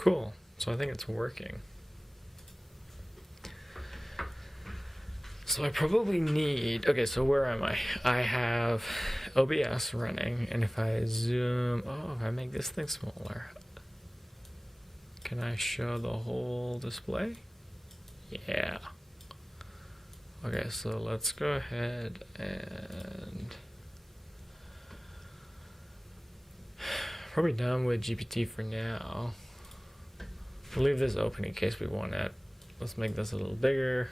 Cool. So I think it's working. So I probably need, okay, so where am I? I have OBS running, and if I zoom, oh, if I make this thing smaller, can I show the whole display? Yeah. Okay, so let's go ahead and probably done with GPT for now. We'll leave this open in case we want it. Let's make this a little bigger.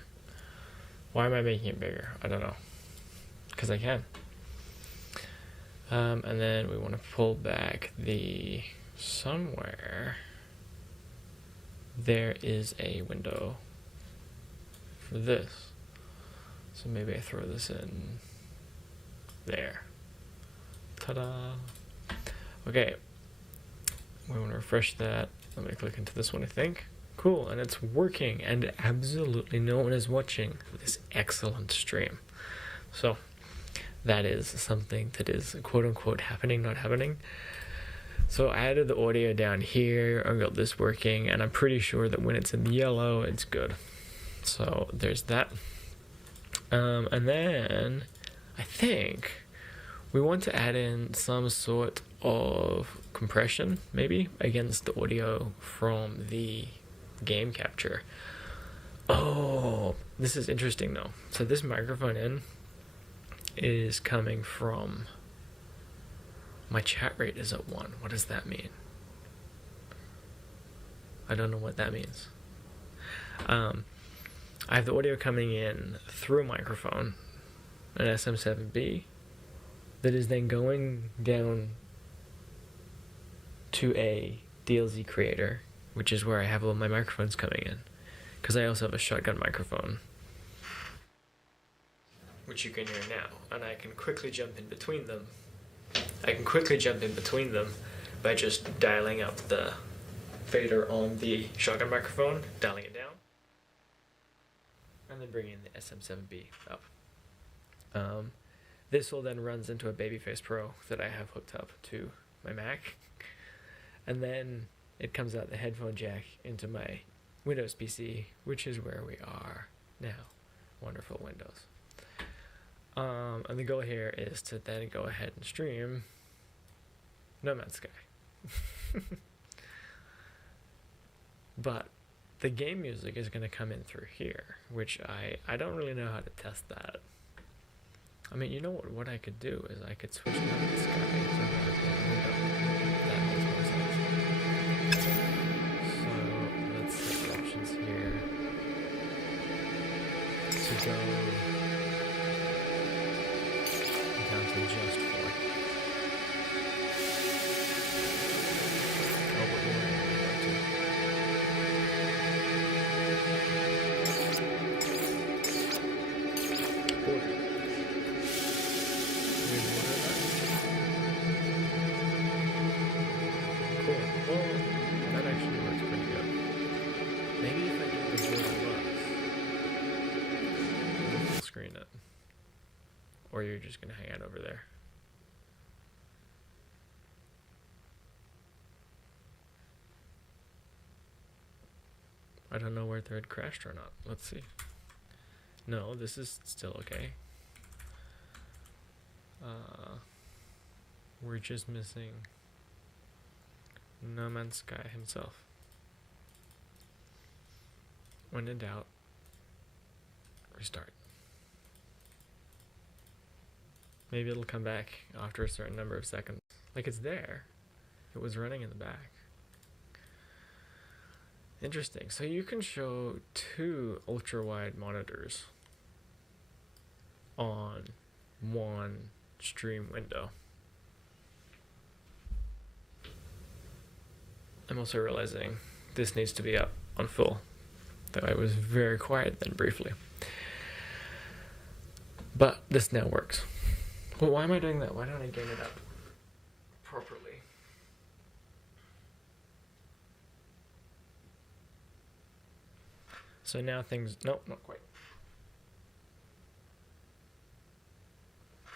Why am I making it bigger? I don't know. Because I can. And then we want to pull back the somewhere. There is a window for this. So maybe I throw this in there. Ta-da. Okay. We want to refresh that. Let me click into this one, I think. Cool, and it's working, and absolutely no one is watching this excellent stream. So that is something that is quote-unquote happening, not happening. So I added the audio down here, I got this working, and I'm pretty sure that when it's in yellow, it's good. So there's that. And then I think we want to add in some sort of compression, maybe, against the audio from the game capture. Oh, this is interesting though. So this microphone in is coming from my chat rate is at 1. What does that mean? I don't know what that means. I have the audio coming in through a microphone, an SM7B, that is then going down to a DLZ creator, which is where I have all my microphones coming in, because I also have a shotgun microphone, which you can hear now, and I can quickly jump in between them. By just dialing up the fader on the shotgun microphone, dialing it down, and then bringing the SM7B up. This will then runs into a Babyface Pro that I have hooked up to my Mac, and then it comes out the headphone jack into my Windows PC, which is where we are now. Wonderful Windows. And the goal here is to then go ahead and stream No Man's Sky. But the game music is going to come in through here, which I don't really know how to test that. I mean, you know what I could do is I could switch No Man's Sky to another window. That makes more sense. So let's set options here to go down to just 4. Oh, what do I want to? Order. Cool. Well, that actually works pretty good. Maybe if I get the Google Bus, we'll full screen it. Or you're just going to hang out over there. I don't know whether it crashed or not. Let's see. No, this is still okay. We're just missing No Man's Sky himself. When in doubt, restart. Maybe it'll come back after a certain number of seconds. Like, it's there. It was running in the back. Interesting. So you can show 2 ultra-wide monitors on one stream window. I'm also realizing this needs to be up on full, though I was very quiet then briefly. But this now works. Well, why am I doing that? Why don't I gain it up properly? So now things, nope, not quite.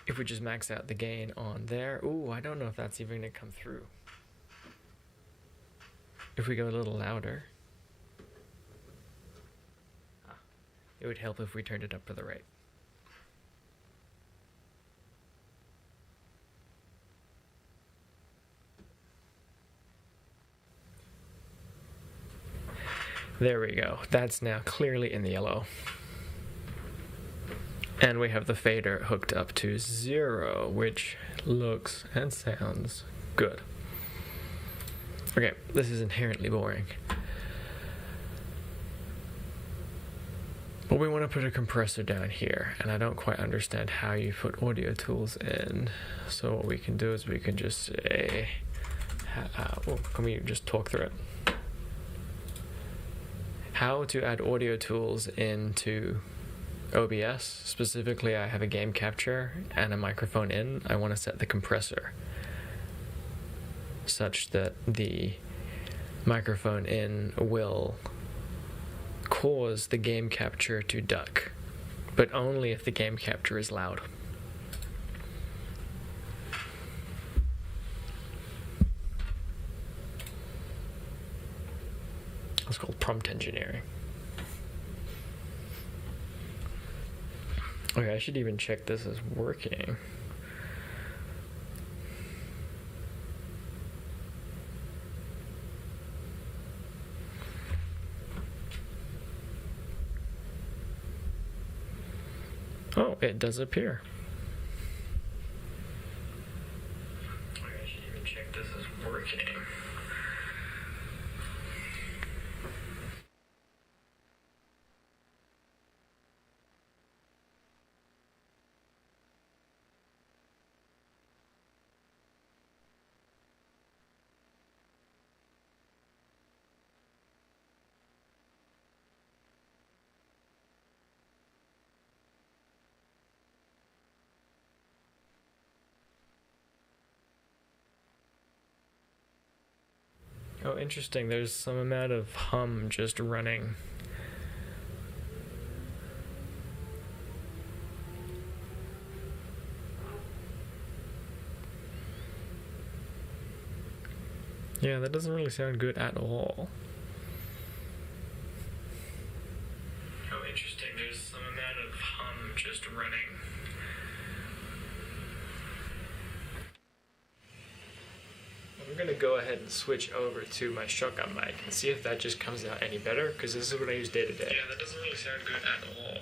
If we just max out the gain on there, ooh, I don't know if that's even gonna come through. if we go a little louder, it would help if we turned it up to the right. There we go. That's now clearly in the yellow. And we have the fader hooked up to 0, which looks and sounds good. Okay, this is inherently boring. But we want to put a compressor down here, and I don't quite understand how you put audio tools in. So what we can do is we can just say, can we just talk through it? How to add audio tools into OBS. Specifically, I have a game capture and a microphone in. I want to set the compressor such that the microphone in will cause the game capture to duck, but only if the game capture is loud. It's called prompt engineering. Okay, I should even check this is working. Oh, it does appear. Okay, I should even check this is working. Oh, interesting. There's some amount of hum just running. Yeah, that doesn't really sound good at all. Oh, interesting. There's some amount of hum just running. I'm going to go ahead and switch over to my shotgun mic and see if that just comes out any better, because this is what I use day to day. Yeah, that doesn't really sound good at all.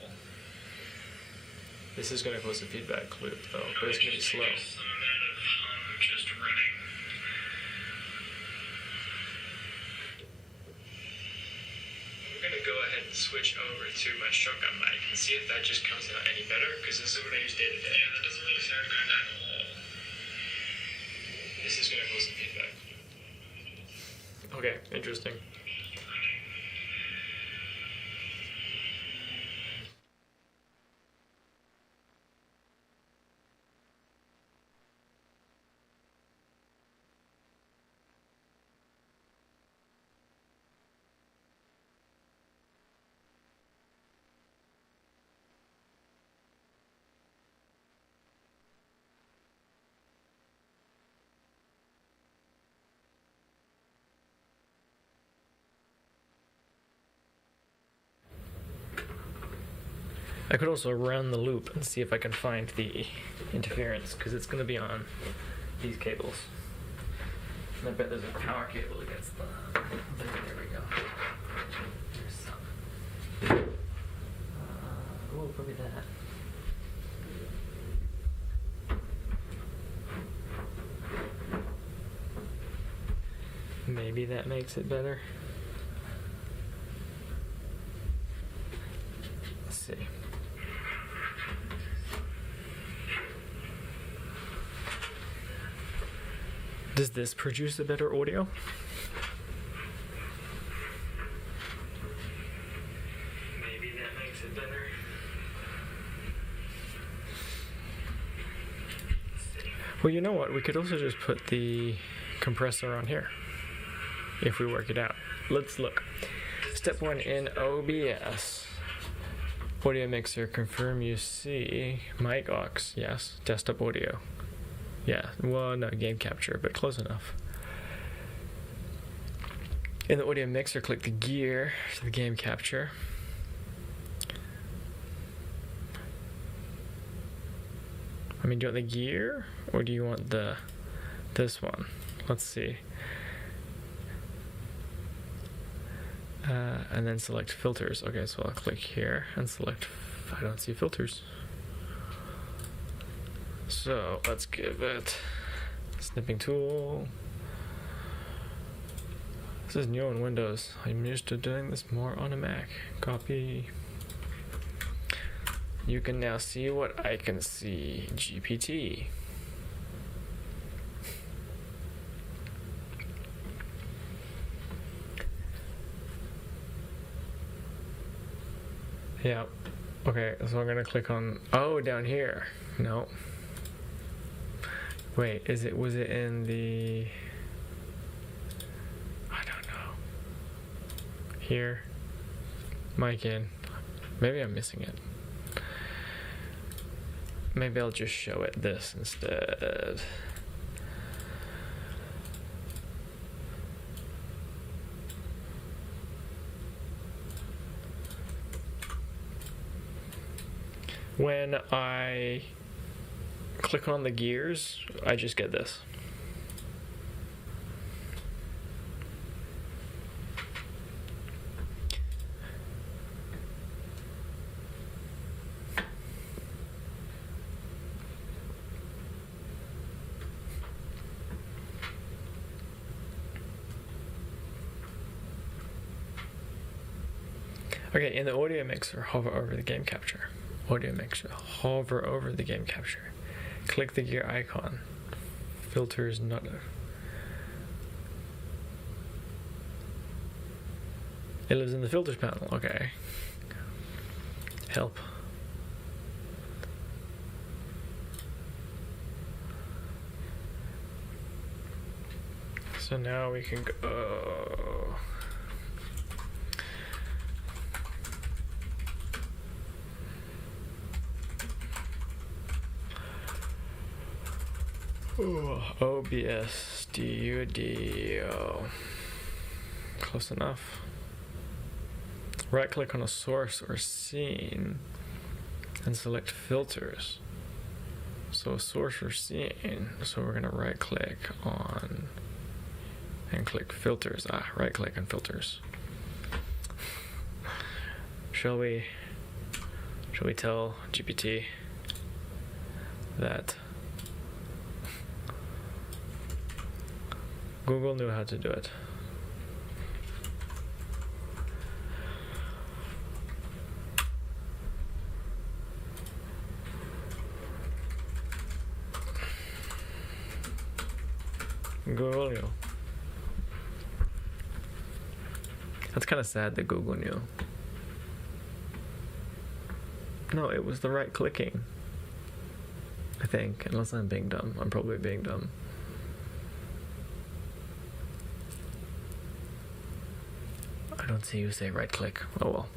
This is going to cause a feedback loop though, but it's going to be slow. Some amount of hum just running. I'm going to go ahead and switch over to my shotgun mic and see if that just comes out any better, because this is what I use day to day. Yeah, that doesn't really sound good at all. This is going to cause some feedback. Okay, interesting. I could also run the loop and see if I can find the interference, because it's going to be on these cables. And I bet there's a power cable against the... There we go. There's some. Oh, probably that. Maybe that makes it better. Let's see. Does this produce a better audio? Maybe that makes it better. Well, you know what? We could also just put the compressor on here if we work it out. Let's look. Step 1 in OBS. Audio mixer, confirm you see. Mic aux, yes. Desktop audio. Yeah, well, no, game capture, but close enough. In the audio mixer, click the gear to the game capture. I mean, do you want the gear or do you want this one? Let's see. And then select filters. Okay, so I'll click here and select. I don't see filters. So let's give it snipping tool. This is new on Windows. I'm used to doing this more on a Mac. Copy. You can now see what I can see. GPT. Yeah. Okay, so I'm gonna click on, oh, down here. No. Wait, was it in the, I don't know. Here. Mic in. Maybe I'm missing it. Maybe I'll just show it this instead. When I click on the gears, I just get this. Okay, in the audio mixer, hover over the game capture. Audio mixer, hover over the game capture. Click the gear icon. Filters not. It lives in the filters panel. Okay. Help. So now we can go. OBS Studio. Close enough. Right click on a source or scene and select filters. So a source or scene. So we're gonna right click on and click filters. Right click on filters. Shall we tell GPT that Google knew how to do it? Google knew. That's kind of sad that Google knew. No, it was the right clicking. I think, unless I'm being dumb. I'm probably being dumb. I don't see you say right click. Oh well.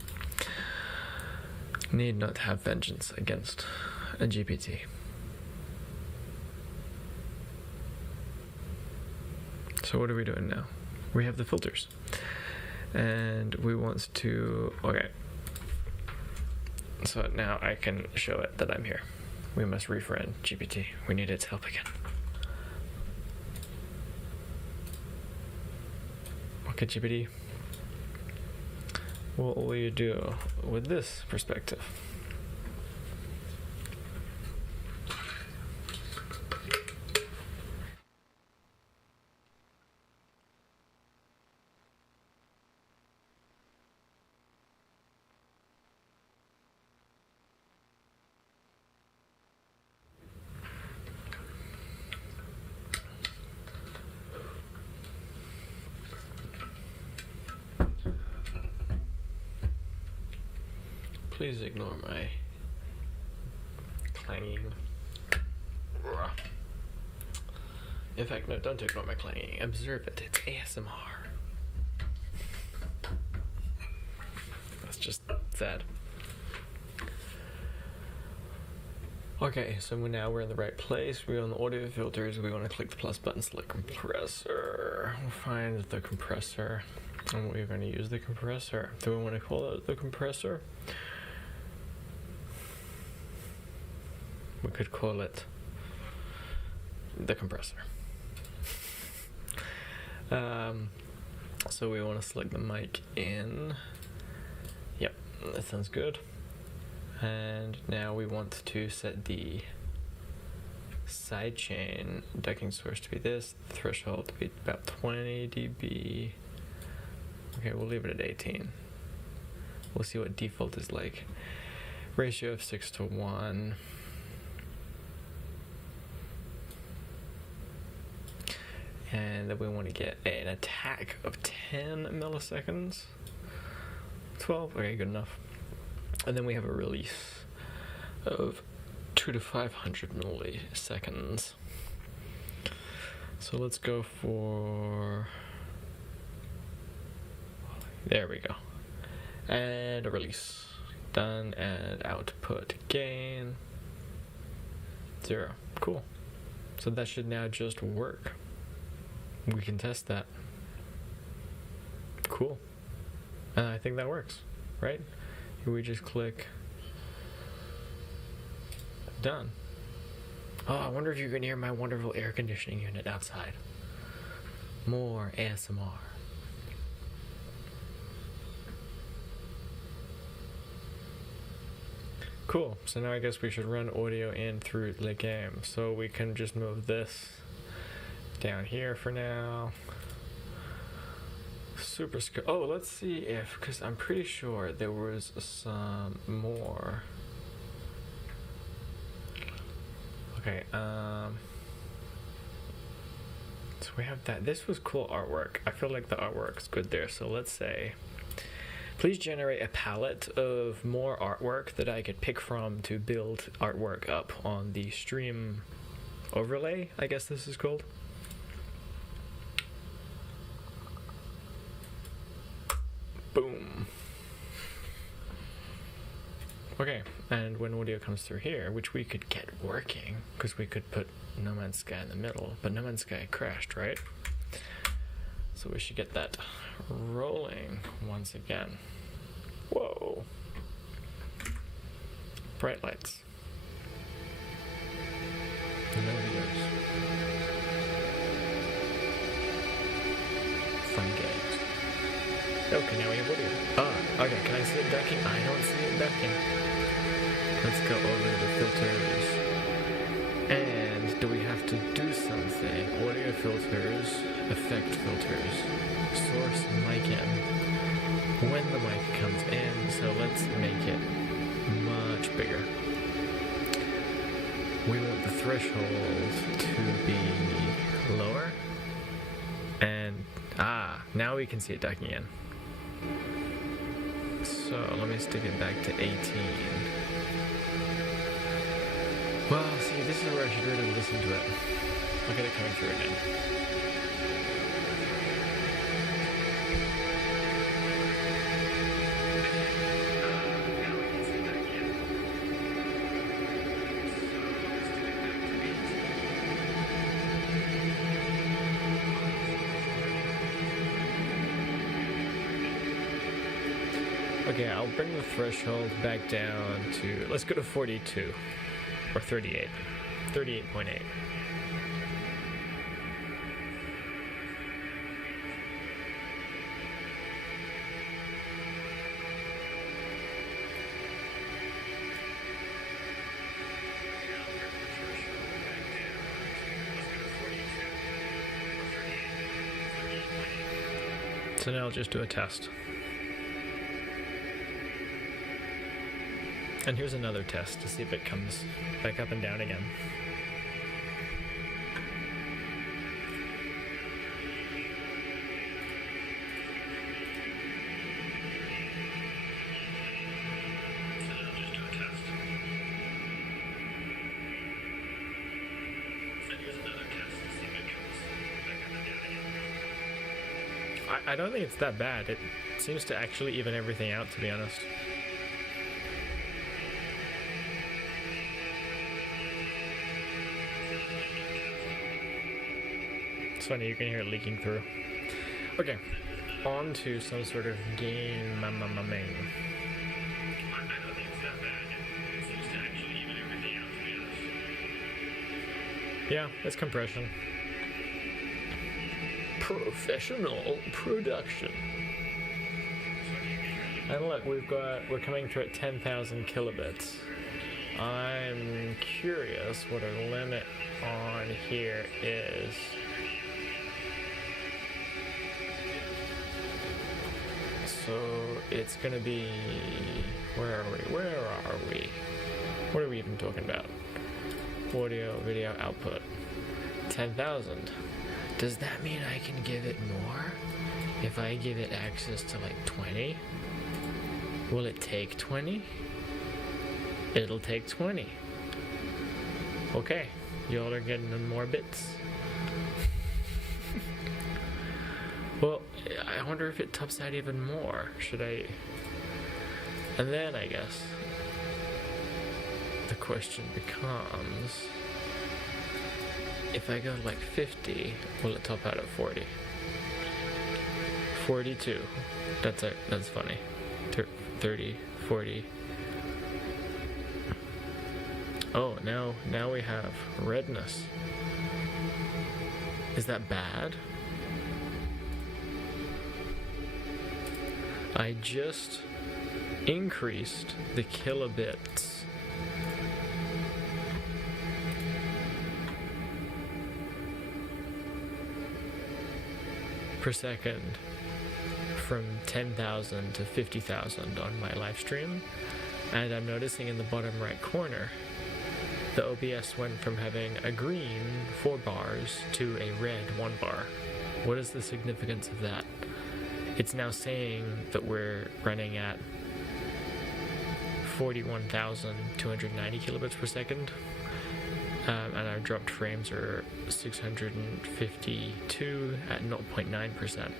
Need not have vengeance against a GPT. So what are we doing now? We have the filters. And we want to, okay. So now I can show it that I'm here. We must refriend GPT. We need its help again. Okay, GPT. What will you do with this perspective? Please ignore my clanging. In fact, no, don't ignore my clanging. Observe it. It's ASMR. That's just sad. Okay, so now we're in the right place. We're on the audio filters. We want to click the plus button, select compressor. We'll find the compressor. And we're going to use the compressor. Do we want to call it the compressor? We could call it the compressor. So we want to select the mic in. Yep, that sounds good. And now we want to set the sidechain ducking source to be this, the threshold to be about 20 dB. Okay, we'll leave it at 18. We'll see what default is like. Ratio of 6:1. And then we want to get an attack of 10 milliseconds. 12, okay, good enough. And then we have a release of 200 to 500 milliseconds. So let's go for, there we go. And a release. Done, and output gain 0. Cool. So that should now just work. We can test that. Cool. And I think that works, right? We just click done. Oh, I wonder if you can hear my wonderful air conditioning unit outside. More ASMR. Cool. So now I guess we should run audio in through the game. So we can just move this down here for now. Super scope. Oh, let's see if, because I'm pretty sure there was some more. Okay, so we have that. This was cool artwork. I feel like the artwork's good there. So let's say, please generate a palette of more artwork that I could pick from to build artwork up on the stream overlay, I guess this is called. Boom. Okay, and when audio comes through here, which we could get working, because we could put No Man's Sky in the middle, but No Man's Sky crashed, right? So we should get that rolling once again. Whoa. Bright lights. No videos. Fun games. Okay, now we have audio. Ah, okay, can I see it ducking? I don't see it ducking. Let's go over to filters. And do we have to do something? Audio filters, effect filters, source mic in. When the mic comes in, so let's make it much bigger. We want the threshold to be lower. And, now we can see it ducking in. So let me stick it back to 18. Well, see, this is where I should really listen to it. Look at it coming through again. Okay, I'll bring the threshold back down to, let's go to 42, or 38, 38.8. So now I'll just do a test. And here's another test to see if it comes back up and down again. I don't think it's that bad. It seems to actually even everything out, to be honest. It's funny, you can hear it leaking through. Okay, onto some sort of game I don't think it's that bad. It seems to actually even everything out, to be honest. Yeah, it's compression. Professional production. And look, we're coming through at 10,000 kilobits. I'm curious what our limit on here is. So it's gonna be, where are we? What are we even talking about? Audio, video output, 10,000. Does that mean I can give it more? If I give it access to like 20? Will it take 20? It'll take 20. Okay, y'all are getting more bits. Well, I wonder if it tops out even more. Should I? And then I guess the question becomes, if I go to like 50, will it top out at 40? 42. That's funny. 30, 40. Oh, now we have redness. Is that bad? I just increased the kilobits. Per second from 10,000 to 50,000 on my live stream, and I'm noticing in the bottom right corner the OBS went from having a green 4 bars to a red 1 bar. What is the significance of that? It's now saying that we're running at 41,290 kilobits per second, and our dropped frames are 652 at 0.9%.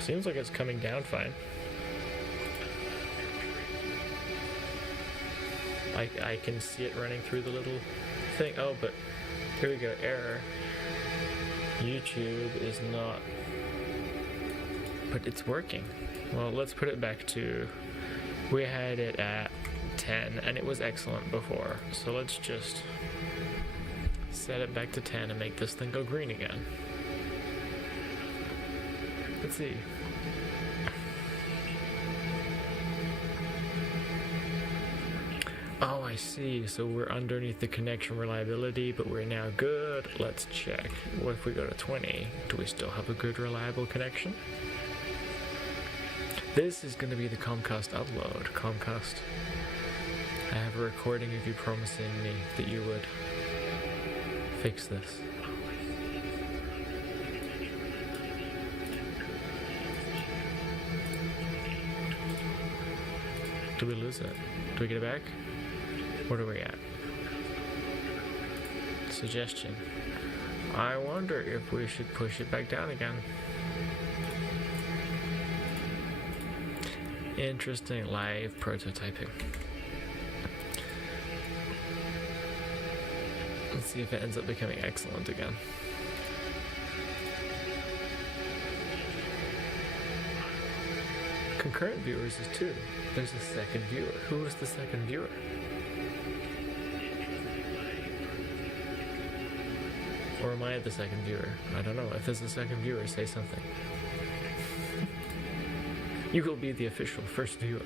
Seems like it's coming down fine. I can see it running through the little thing. Oh, but here we go, error. YouTube is not, but it's working. Well, let's put it back to, we had it at 10 and it was excellent before. So let's just set it back to 10 and make this thing go green again. Let's see. Oh, I see. So we're underneath the connection reliability, but we're now good. Let's check. What if we go to 20? Do we still have a good reliable connection? This is going to be the Comcast upload. Comcast, I have a recording of you promising me that you would fix this. Do we lose it? Do we get it back? What are we at? Suggestion. I wonder if we should push it back down again. Interesting. Live prototyping. Let's see if it ends up becoming excellent again. Concurrent viewers is 2. There's a second viewer. Who is the second viewer? Or am I the second viewer? I don't know. If there's a second viewer, say something. You will be the official first viewer.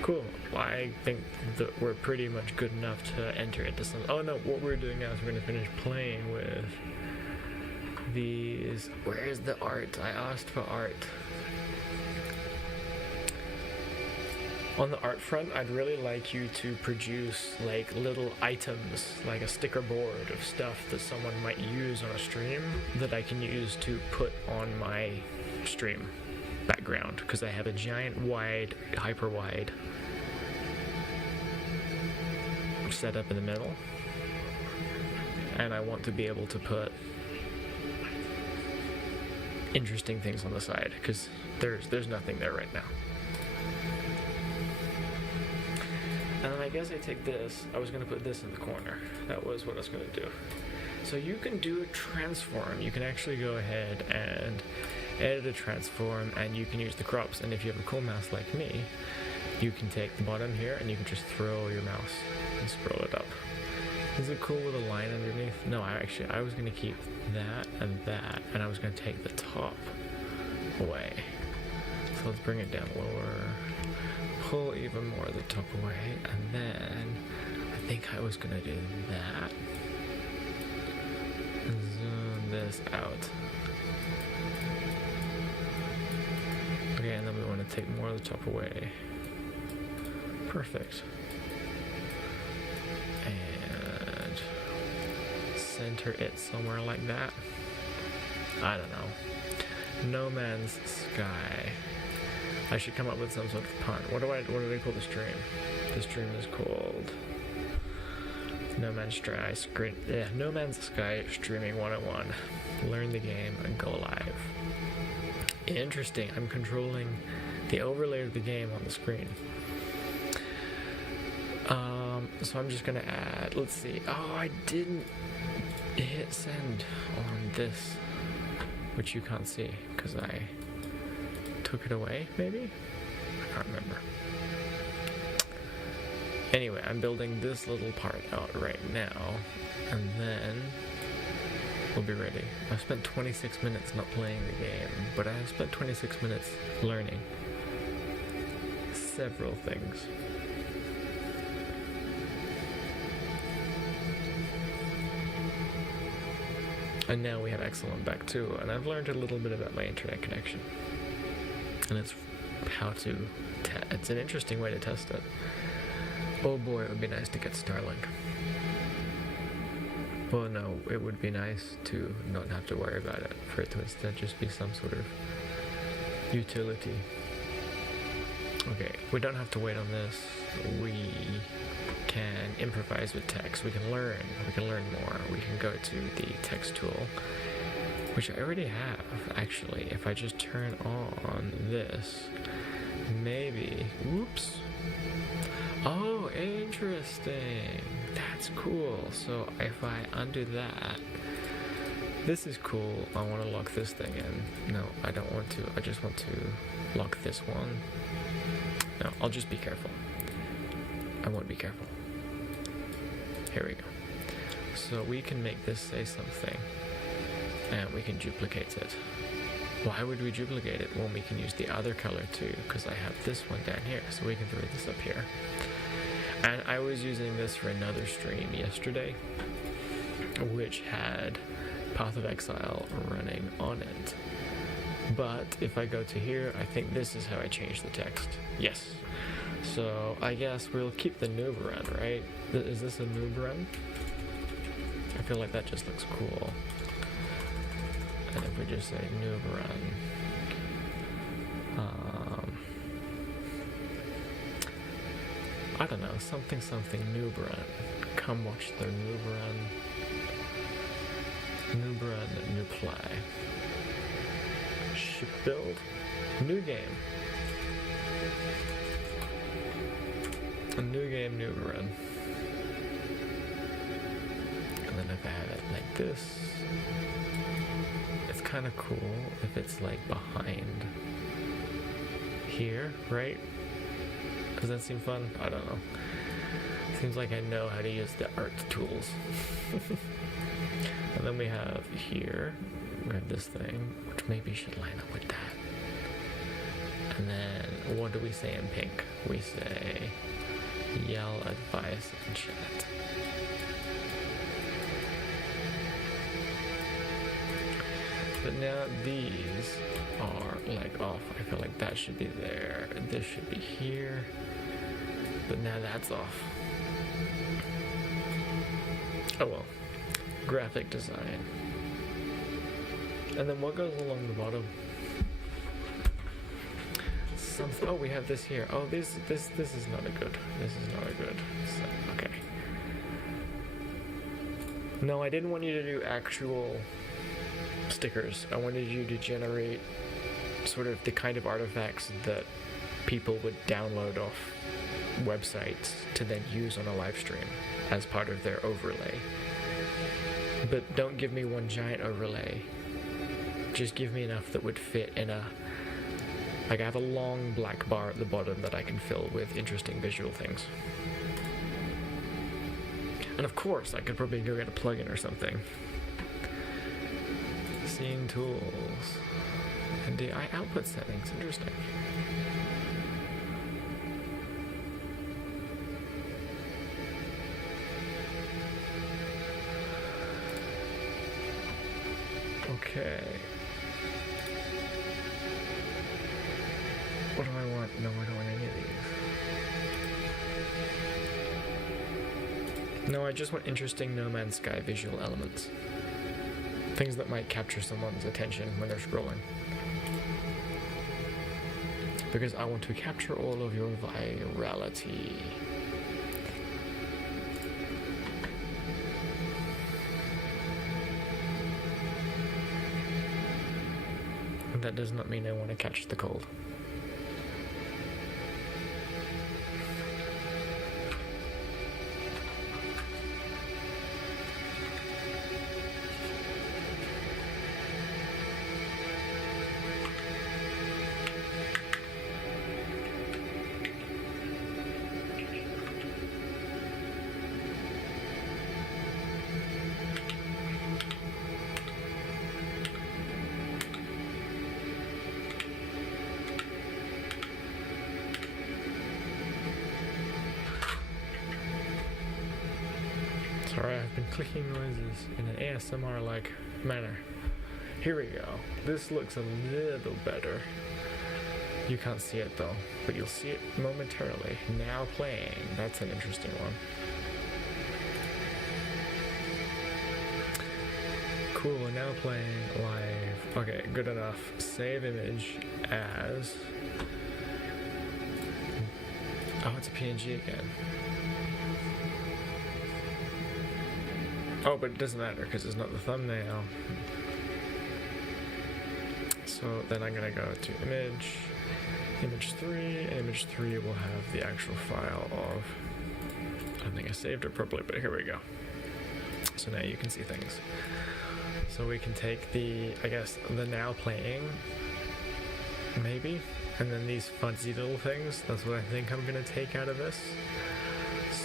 Cool. Well, I think that we're pretty much good enough to enter into some... Oh no, what we're doing now is we're going to finish playing with these... Where's the art? I asked for art. On the art front, I'd really like you to produce like little items, like a sticker board of stuff that someone might use on a stream that I can use to put on my stream background, because I have a giant wide, hyper wide set up in the middle, and I want to be able to put interesting things on the side, because there's nothing there right now. And then I guess I take this. I was going to put this in the corner. That was what I was going to do. So you can do a transform. You can actually go ahead and edit a transform, and you can use the crops. And if you have a cool mouse like me, you can take the bottom here and you can just throw your mouse and scroll it up. Is it cool with a line underneath? No, I was going to keep that, and I was going to take the top away. So let's bring it down lower, pull even more of the top away, and then I think I was going to do that. Zoom this out. Okay, and then we want to take more of the top away. Perfect. And center it somewhere like that. I don't know. No Man's Sky. I should come up with some sort of pun. What do they call the stream? The stream is called No Man's Sky No Man's Sky Streaming 101. Learn the game and go live. Interesting. I'm controlling the overlay of the game on the screen. So I'm just gonna add, let's see. Oh, I didn't hit send on this, which you can't see because I took it away, maybe? I can't remember. Anyway, I'm building this little part out right now, and then we'll be ready. I've spent 26 minutes not playing the game, but I have spent 26 minutes learning several things. And now we have excellent back too, and I've learned a little bit about my internet connection. And it's how to, it's an interesting way to test it. Oh boy, it would be nice to get Starlink. Well, no, it would be nice to not have to worry about it, for it to instead just be some sort of utility. Okay, we don't have to wait on this. We can improvise with text. We can learn more. We can go to the text tool, which I already have, actually. If I just turn on this, maybe, whoops. Oh, interesting. That's cool. So if I undo that, this is cool. I want to lock this thing in. No, I don't want to. I just want to lock this one. No, I'll just be careful. I won't be careful. Here we go. So we can make this say something, and we can duplicate it. Why would we duplicate it when we can use the other color too? Because I have this one down here, so we can throw this up here. And I was using this for another stream yesterday, which had Path of Exile running on it. But if I go to here, I think this is how I change the text. Yes. So I guess we'll keep the noob run, right? Is this a noob run? I feel like that just looks cool. And if we just say noob run, I don't know, something noob run. Come watch the noob run. Noob run, new play. Ship build, new game. A new game, new run. And then if I have it like this, it's kind of cool if it's like behind here, right? Does that seem fun? I don't know. Seems like I know how to use the art tools. And then we have here, we have this thing, which maybe should line up with that. And then what do we say in pink? We say yell advice in chat. But now these are like off. I feel like that should be there. This should be here. But now that's off. Oh well. Graphic design. And then what goes along the bottom? Oh, we have this here. Oh, this is not a good. This is not a good. So, okay. No, I didn't want you to do actual stickers. I wanted you to generate sort of the kind of artifacts that people would download off websites to then use on a live stream as part of their overlay. But don't give me one giant overlay. Just give me enough that would fit in a... Like, I have a long black bar at the bottom that I can fill with interesting visual things. And of course, I could probably go get a plugin or something. Scene tools. NDI output settings. Interesting. Okay. What do I want? No, I don't want any of these. No, I just want interesting No Man's Sky visual elements. Things that might capture someone's attention when they're scrolling. Because I want to capture all of your virality. That does not mean I want to catch the cold. Sorry, I've been clicking noises in an ASMR-like manner. Here we go. This looks a little better. You can't see it though, but you'll see it momentarily. Now playing. That's an interesting one. Cool, we're now playing live. Okay, good enough. Save image as... Oh, it's a PNG again. Oh, but it doesn't matter because it's not the thumbnail. So then I'm gonna go to image 3, and image 3 will have the actual file of... I don't think I saved it properly, but here we go. So now you can see things. So we can take the, I guess, the now playing, maybe, and then these fuzzy little things. That's what I think I'm gonna take out of this.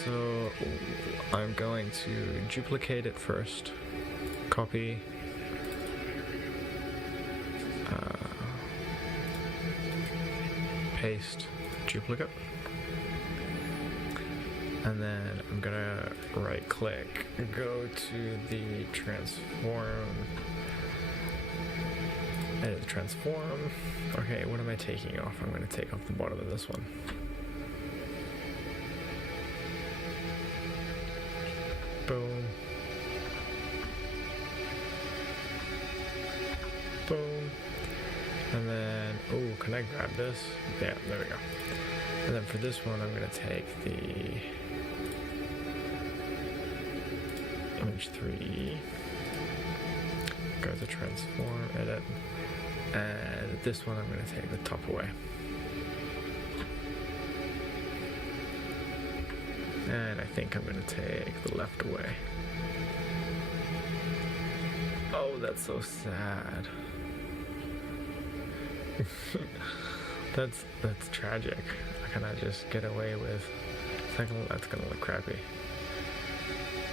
So I'm going to duplicate it first, copy, paste, duplicate, and then I'm gonna right click, go to the transform, edit the transform. Okay, what am I taking off? I'm gonna take off the bottom of this one. Boom. Boom. And then, oh, can I grab this? Yeah, there we go. And then for this one, I'm going to take the image 3, go to transform, edit, and this one I'm going to take the top away. And I think I'm going to take the left away. Oh, that's so sad. That's tragic. Can I just get away with... That's going to look crappy.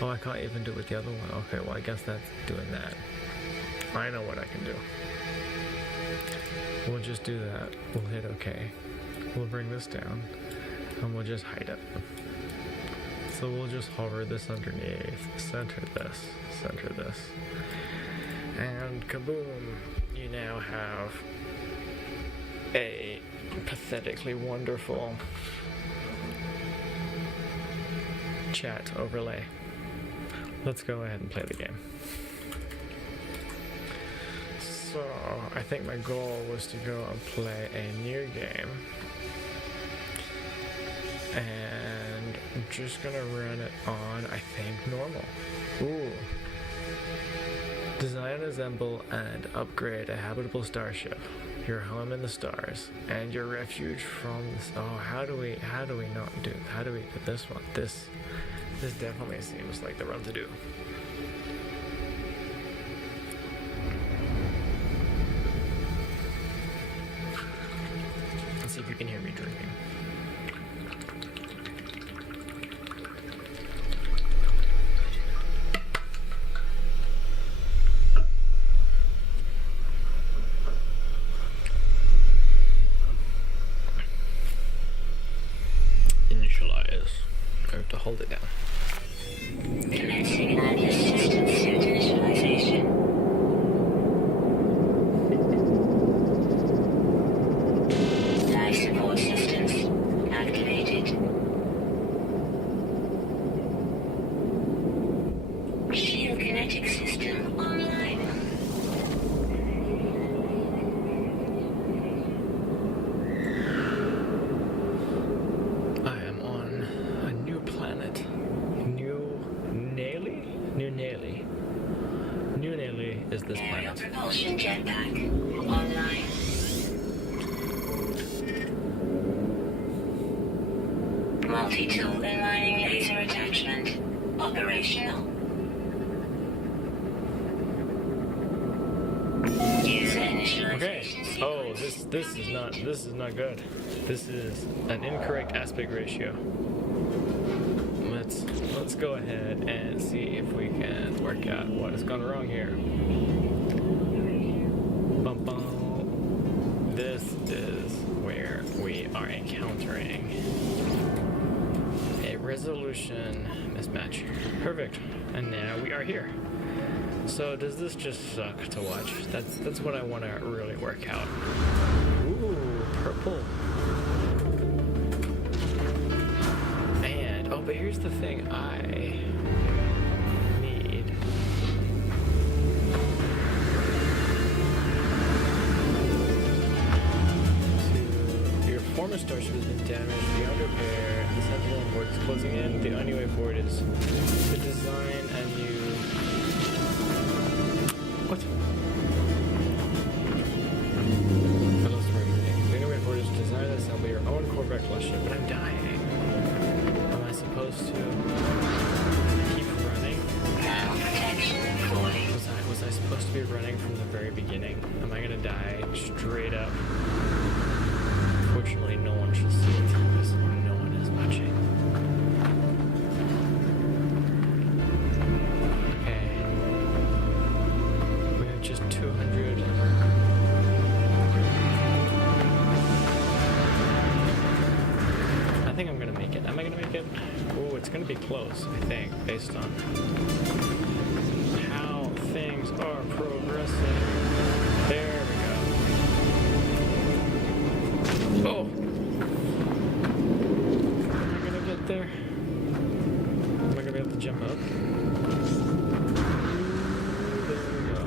Oh, I can't even do it with the other one. Okay, well I guess that's doing that. I know what I can do. We'll just do that. We'll hit OK. We'll bring this down. And we'll just hide it. So we'll just hover this underneath, center this, and kaboom! You now have a pathetically wonderful chat overlay. Let's go ahead and play the game. So, I think my goal was to go and play a new game. And I'm just gonna run it on, I think, normal. Ooh. Design, assemble, and upgrade a habitable starship. your home in the stars, and your refuge from this. Oh, how do we not do? How do we do this one? This definitely seems like the run to do. Let's see if you can hear me drinking. Initialize. I have to hold it down. Commencing Atlas system suit initialization. Life support systems activated. Shield kinetic system online. I am on a new planet. New Nelly is this Aerial planet. propulsion jetpack online. Multi-tool and mining laser attachment operational. User initialization Okay. Oh, sequence. this is not good. This is an incorrect aspect ratio. Let's go ahead and see if we can work out what has gone wrong here. Bum, bum. This is where we are encountering a resolution mismatch. Perfect. And now we are here. So does this just suck to watch? That's what I want to really work out. Ooh, purple. And oh, but here's the thing I need. Your former starship has been damaged. The underpair, the sentinel board is closing in. The only way forward is to design a new. What? I lost my reading. The only way forward is to design and assemble your own Corvette class ship, but I'm dying. Am I supposed to keep running? Ground protection fully. Was I supposed to be running from the very beginning? Am I gonna die straight up? Fortunately, no one shall see it because no one is watching. Okay. We have just 200. I think I'm gonna make it. Am I gonna make it? Oh, it's gonna be close, I think, based on how things are progressing. There we go. Oh! Am I gonna get there? Am I gonna be able to jump up? There we go.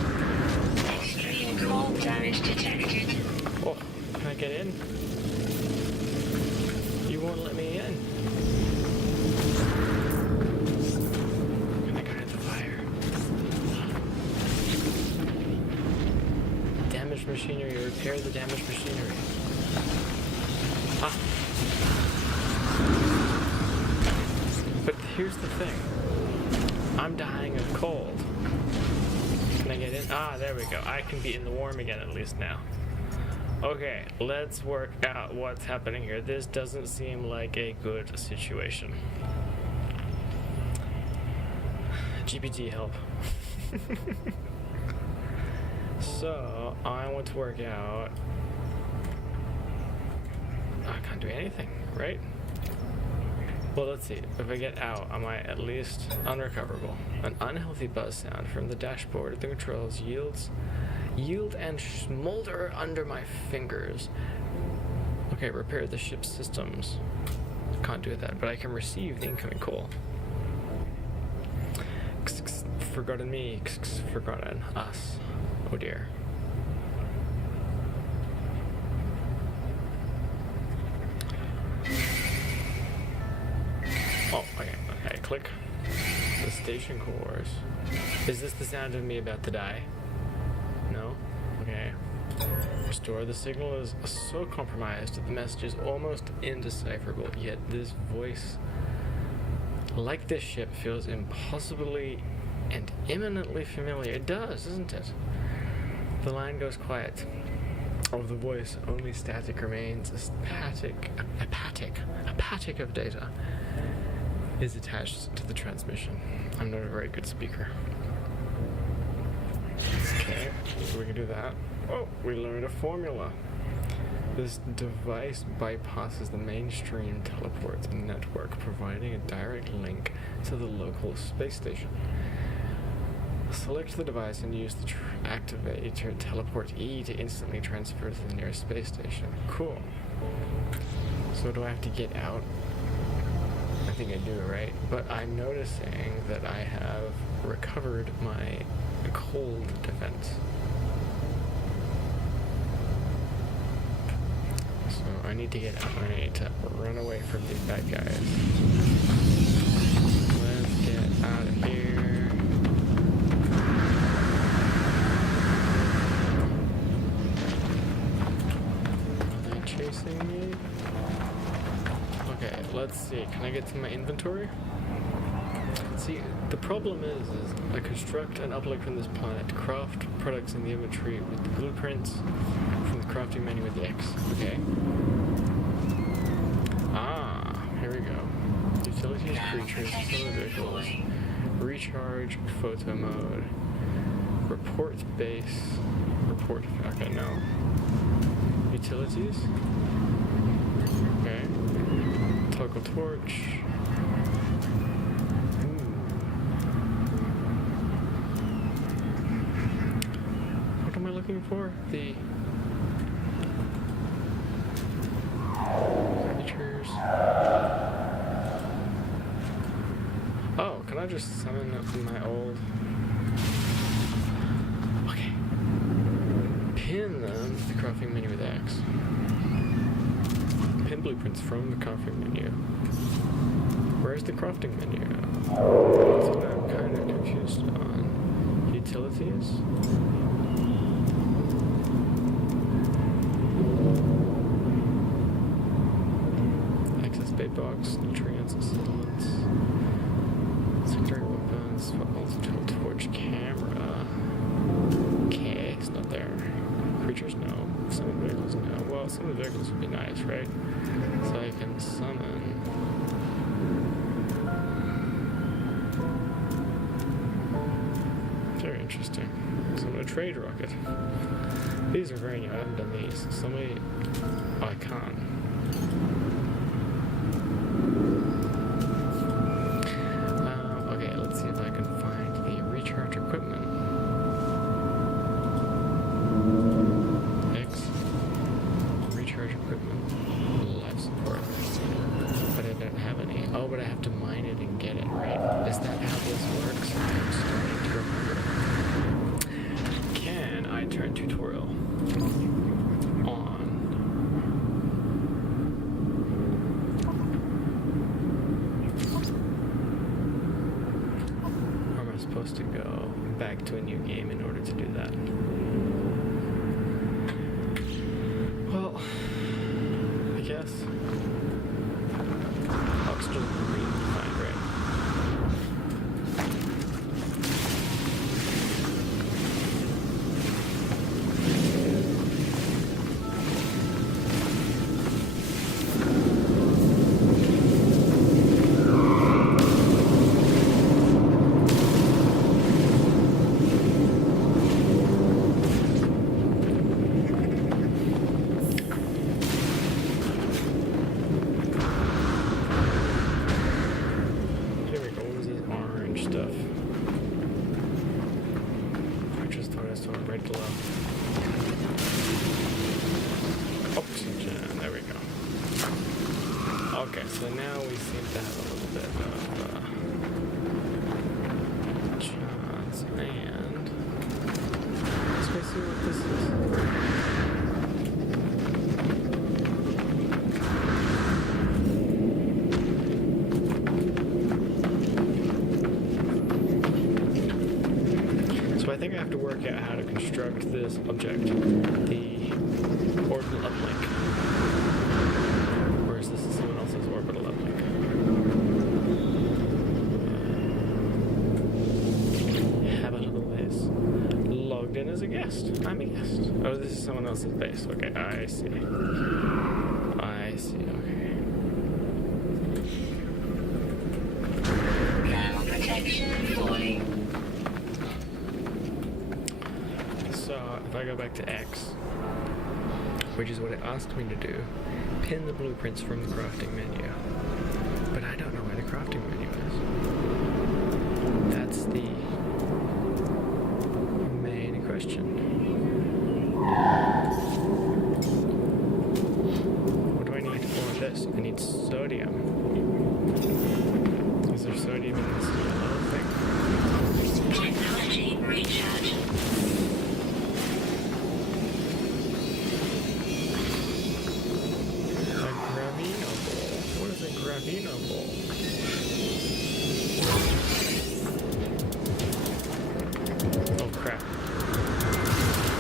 Extreme cold damage detected. Oh, can I get in? You won't let me in. Can I go to the fire? Damaged machinery. Repair the damaged machinery. Ah. But here's the thing. I'm dying of cold. Can I get in? Ah, there we go. I can be in the warm again at least now. Okay, let's work out what's happening here. This doesn't seem like a good situation. GPT help. So, I want to work out. I can't do anything, right? Well, let's see. If I get out, am I at least unrecoverable? An unhealthy buzz sound from the dashboard of the controls yield and smolder under my fingers. Okay, repair the ship's systems. Can't do that, but I can receive the incoming call. Forgotten me, forgotten us. Oh dear. Oh, okay, click. The station cores. Is this the sound of me about to die? No? Okay. Restore. The signal is so compromised that the message is almost indecipherable, yet this voice, like this ship, feels impossibly and imminently familiar. It does, doesn't it? The line goes quiet. Of the voice, only static remains. A patic of data is attached to the transmission. I'm not a very good speaker. Okay, so we can do that. Oh, we learned a formula. This device bypasses the mainstream teleport network, providing a direct link to the local space station. Select the device and use the activator teleport E to instantly transfer to the nearest space station. Cool. So do I have to get out? I think I do, right? But I'm noticing that I have recovered my cold defense. So I need to get out. I need to run away from these bad guys. Let's get out of here. Chasing me? Okay, let's see. Can I get to my inventory? See, the problem is I construct an uplink from this planet, craft products in the inventory with the blueprints from the crafting menu with X. Okay. Ah, here we go. Utilities, creatures, solar vehicles, recharge, photo mode, report base, report. Okay, no. Utilities. Okay. Toggle torch. What am I looking for? The creatures. Oh, can I just summon up my old? Okay. Pin them to the crafting menu with X. Pin blueprints from the crafting menu. Where's the crafting menu? That's what I'm kind of confused on. Utilities? Access bait box, nutrients, settlements, secondary weapons, multi-tool torch, camera. Okay, it's not there. Creatures, no. Some of the vehicles, no. Well, some of the vehicles would be nice, right? So I can summon. Very interesting. Summon a trade rocket. These are very new. I haven't done these. Somebody. Oh, I can't. Okay, let's see if I can find the recharge equipment. Life support. But I don't have any. Oh, but I have to mine it and get it, right? Is that how this works? I'm starting to remember. Can I turn tutorial on? Or am I supposed to go back to a new game in order to do that? Well, I guess oxygen green fine, right? Oxygen, there we go. Okay, so now we seem to have a little bit of chance, and let's go see what this is. So I think I have to work out how to construct this object. The guest. I'm a guest. Oh, this is someone else's base. Okay, I see. I see, okay. Thermal protection falling. So, if I go back to X, which is what it asked me to do, pin the blueprints from the crafting menu. But I don't know where the crafting menu is. That's the main question. What do I need for this? I need sodium. Is there sodium in this yellow thing? Technology recharge. A gravino ball. What is a gravino ball? Oh crap.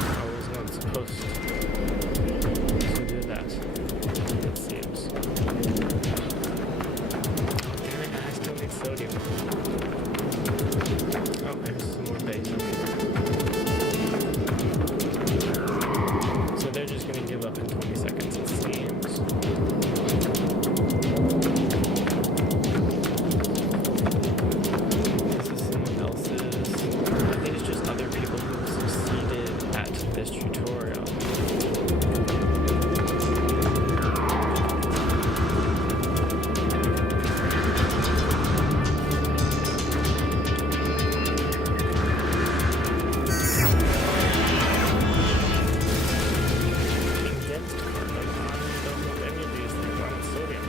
I was not supposed to do that. It seems. Oh damn it, I still need sodium. Oh, there's some more base. So they're just gonna give up in 20 seconds, it seems. This is someone else's. I think it's just other people who have succeeded at this tutorial. Condensed carbon. I don't want any of these things. I want sodium.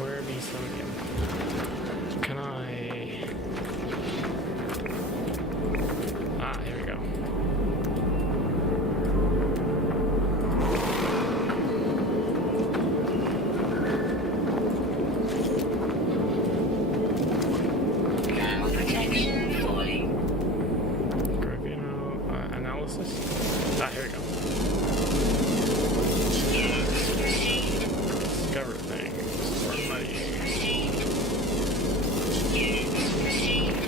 Where be sodium? Can I... Ah, here we go. Thermal protection falling. Gravino analysis. Ah, here we go. Units received. Discover things. Or money. Received. Units received.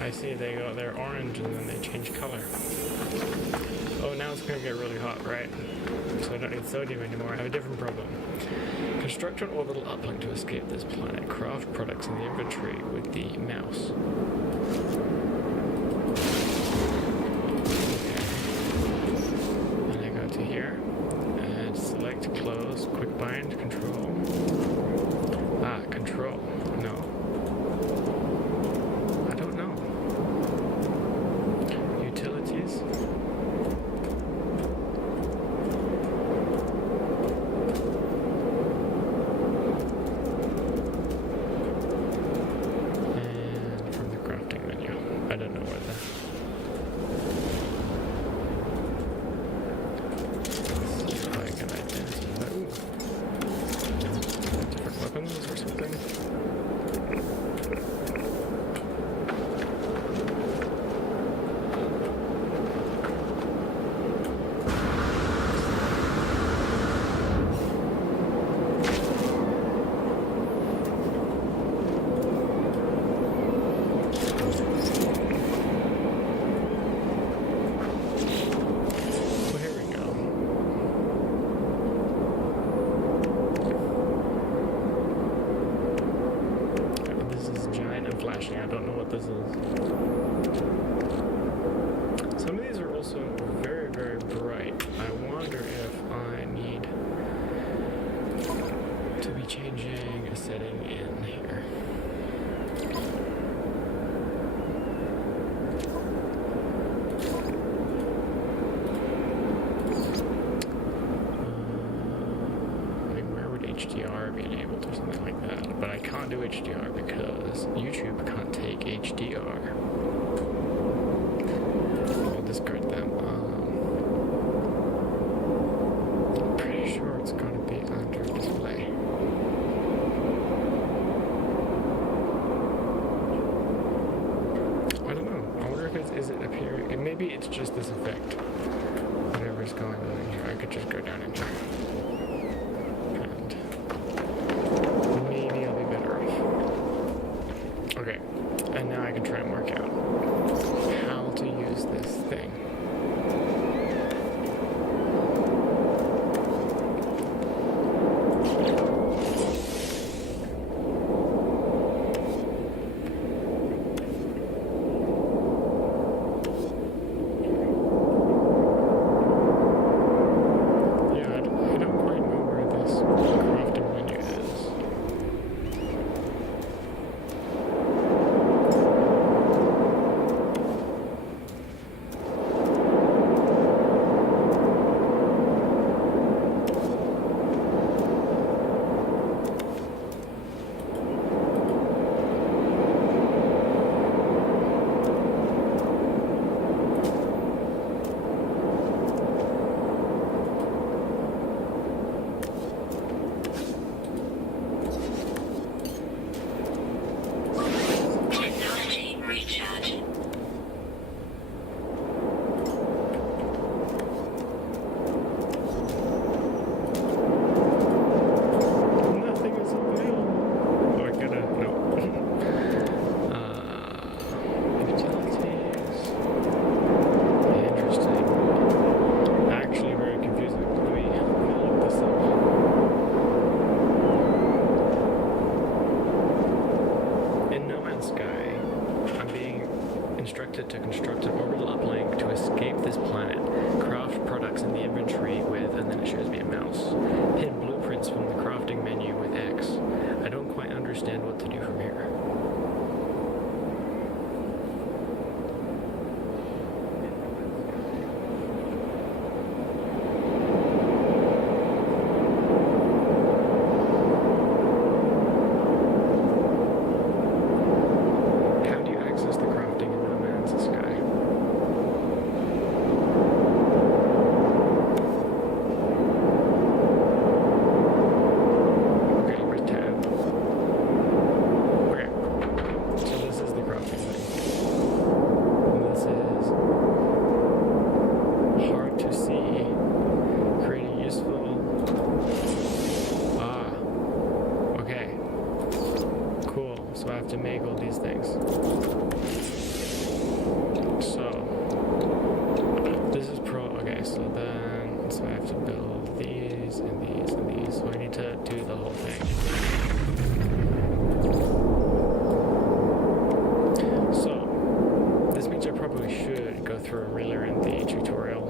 I see they're orange and then they change color. Oh, now it's gonna get really hot, right? So I don't need sodium anymore. I have a different problem. Construct an orbital uplink to escape this planet. Craft products in the inventory with the mouse. Okay. And I go to here and select close, quick bind, control. Ah, control. No. I don't know. Utilities. And from the crafting menu. I don't know where the... Let's see if I can identify... Ooh. Different weapons or something. So here we go. This is giant and flashing. I don't know what this is. Some of these are also very, very bright. I wonder if I need to be changing a setting in here. I mean, where would HDR be enabled or something like that? But I can't do HDR because YouTube can't take HDR. I'll discard them. I'm pretty sure it's going to be under display. I don't know. I wonder if it's, is it appearing? Maybe it's just this effect. Whatever could just go down and check. And maybe I'll be better off. Okay, and now I can try and work out how to use this thing. Technology recharging. Nothing is available. Oh, I gotta, no. Utilities. Interesting. Actually very confusing. Let me look this up. In No Man's Sky, I'm being instructed to construct an orbital uplink to escape this planet, craft products in the inventory with, and then it shows me a mouse, pin blueprints from the crafting menu with X. I don't quite understand what to do from here. How do you access the crafting in No Man's Sky? Okay, where's tab? Okay, so this is the crafting thing. And this is hard to see. Creating useful. Ah, okay. Cool, so I have to make all these things. So, this is okay, so I have to build these and these and these. So I need to do the whole thing. So, this means I probably should go through a really lengthy tutorial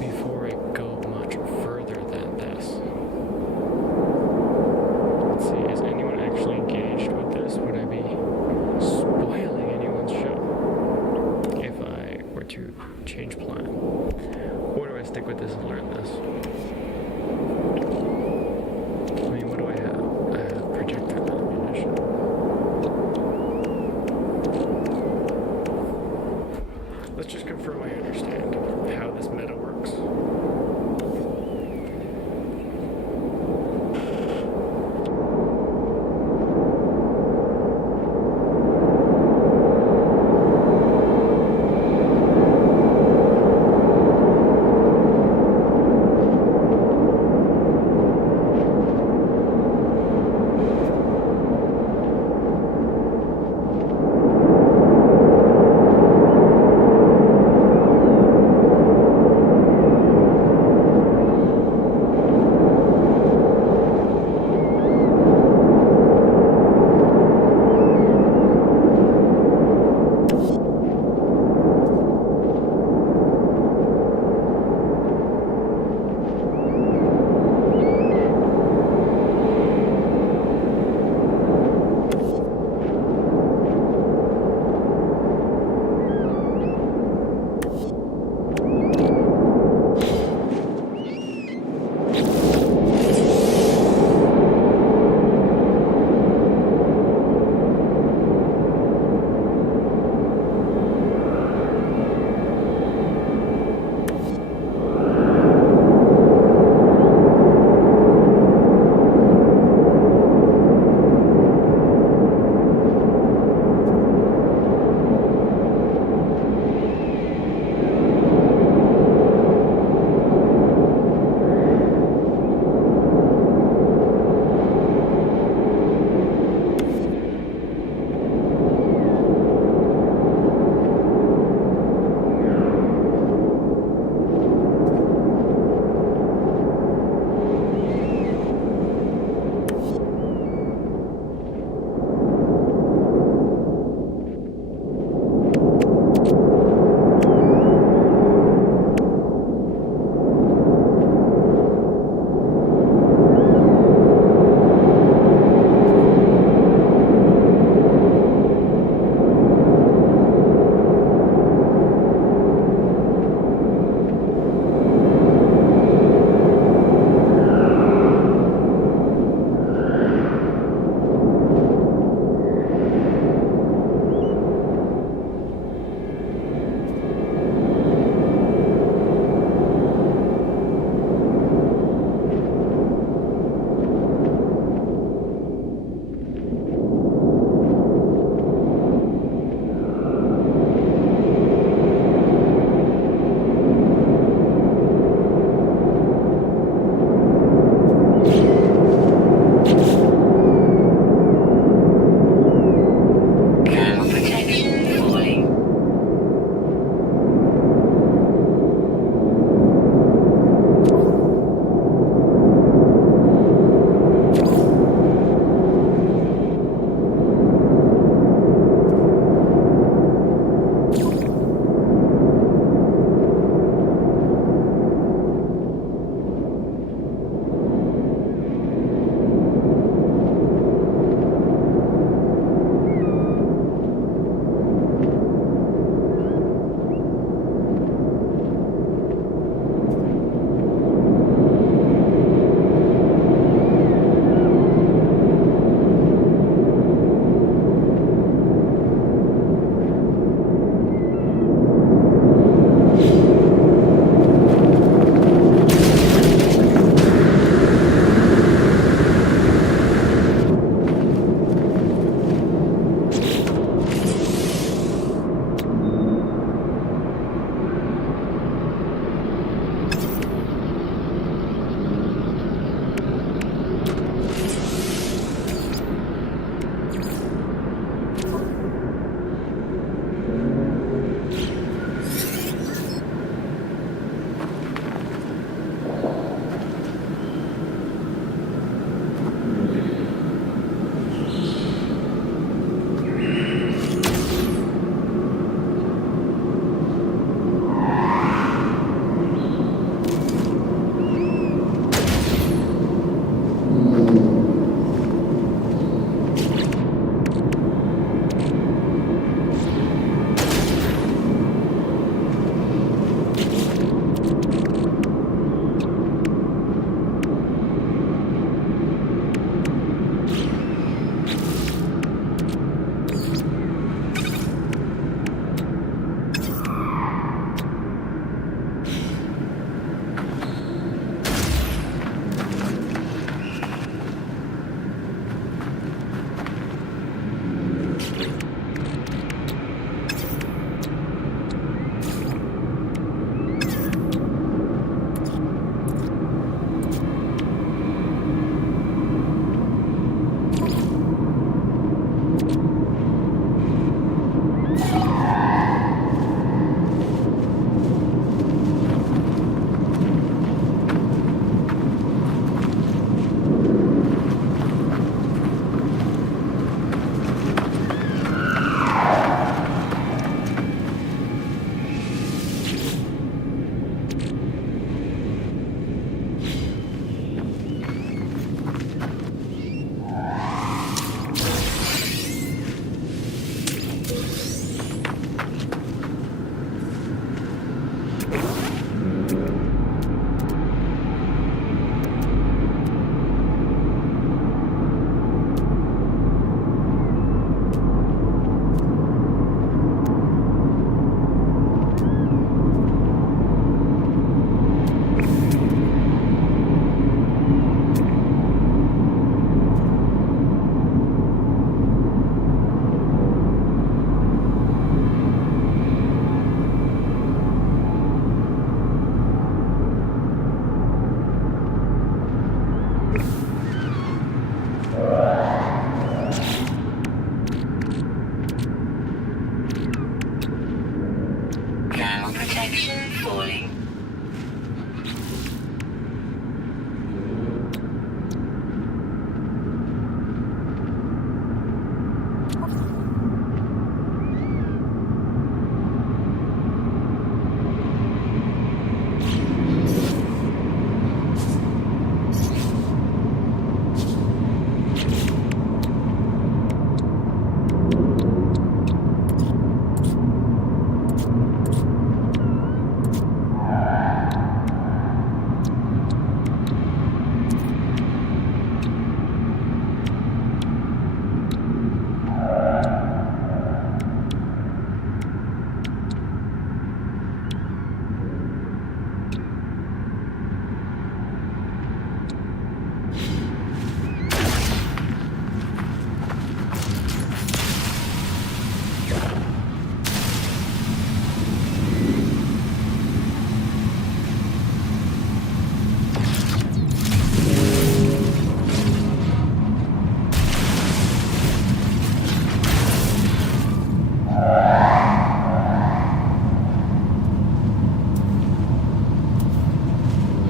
before I go much further than this. Let's see, is anyone actually engaged with this? Would I be spoiling anyone's show if I were to change plan? Or do I stick with this and learn this? I mean, what do I have? I have projectile ammunition. Let's just confirm I understand how this meta works.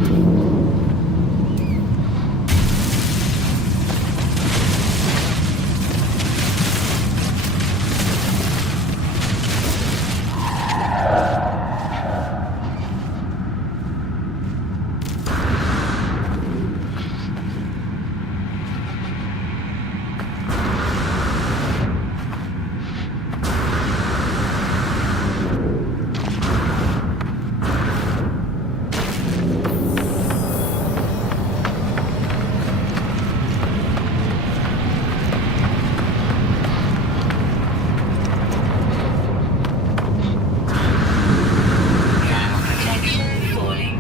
Protection falling.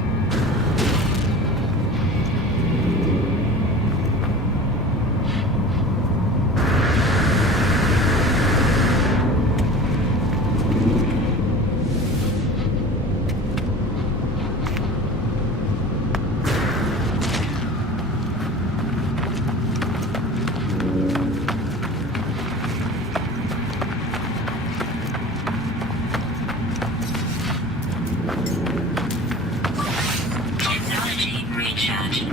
Technology recharge.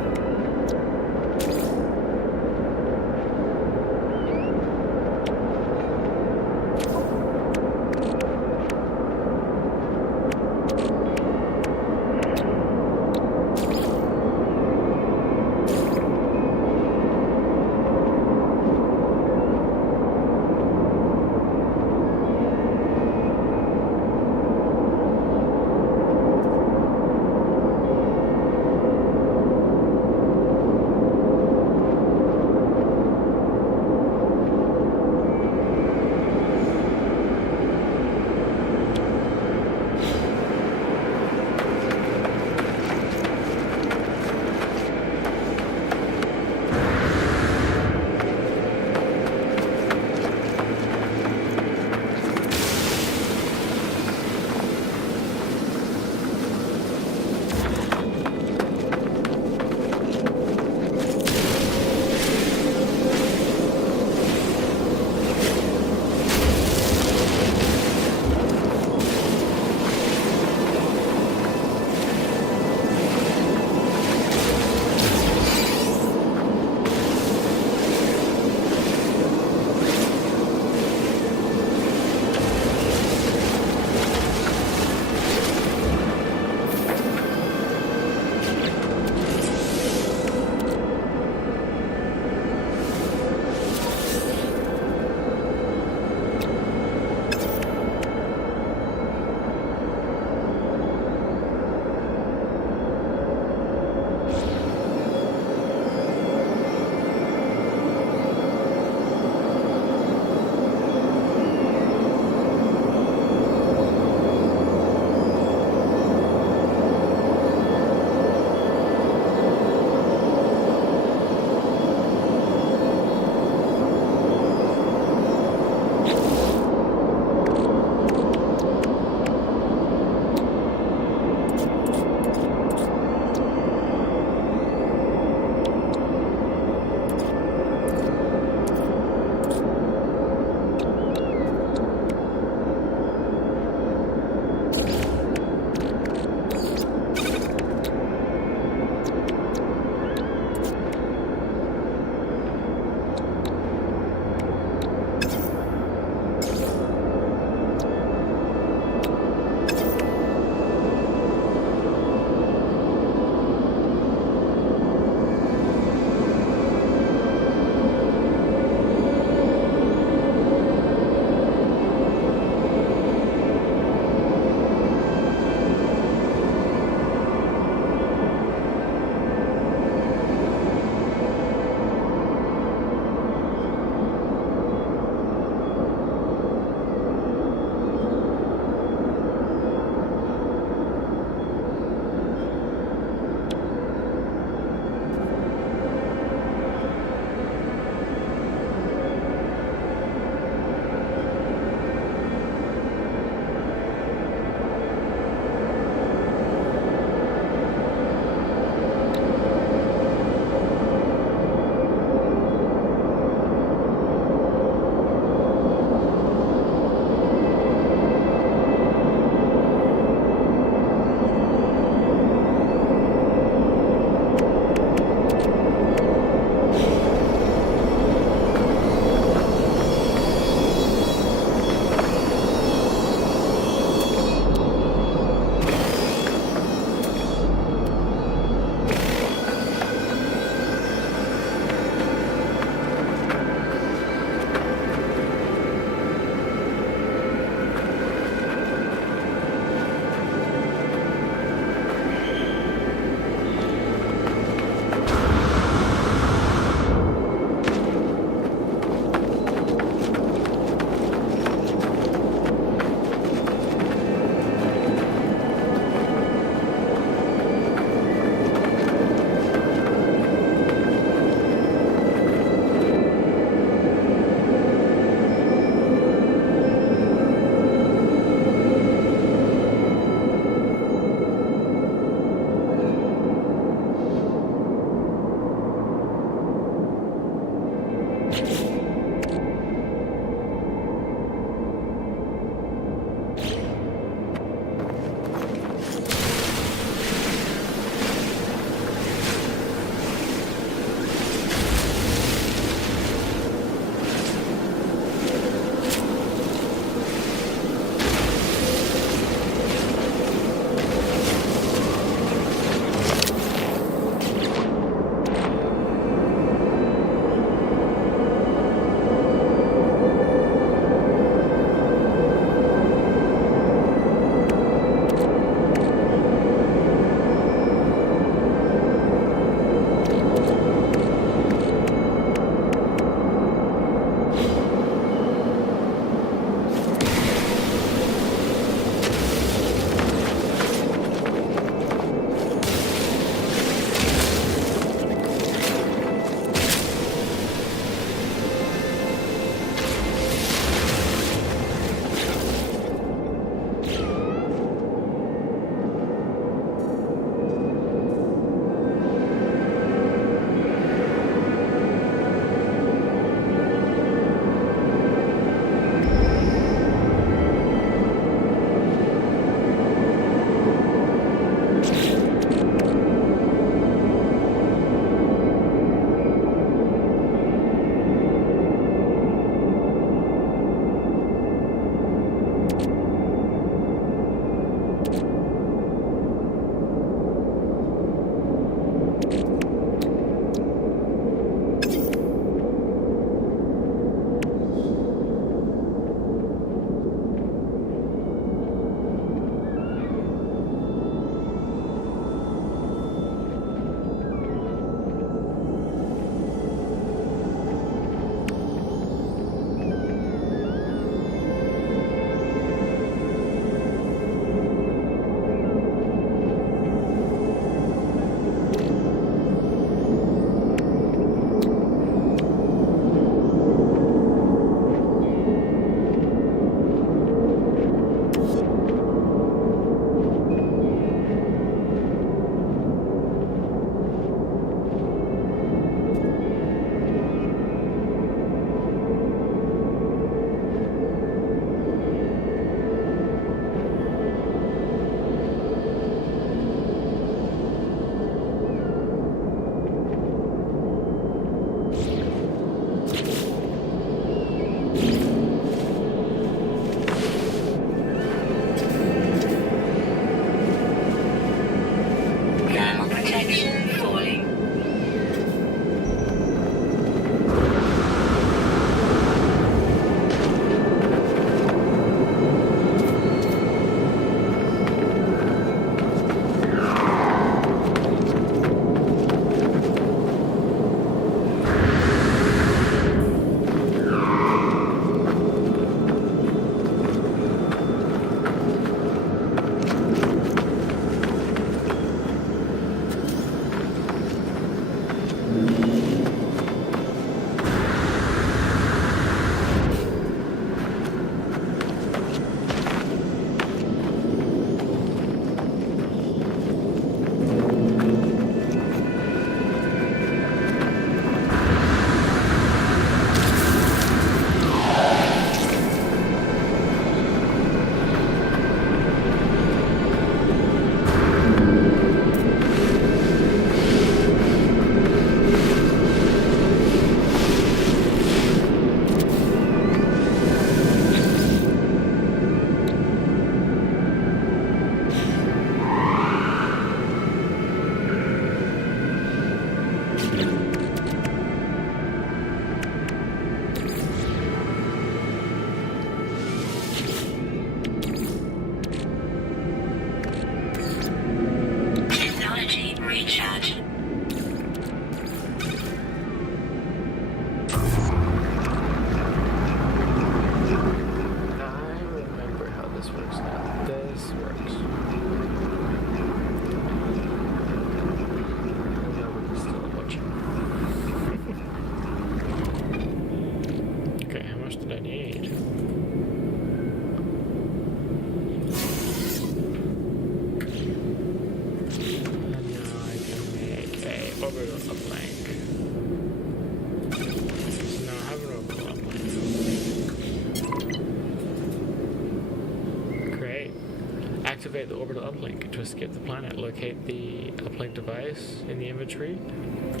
activate the orbital uplink. To escape the planet, locate the uplink device in the inventory, and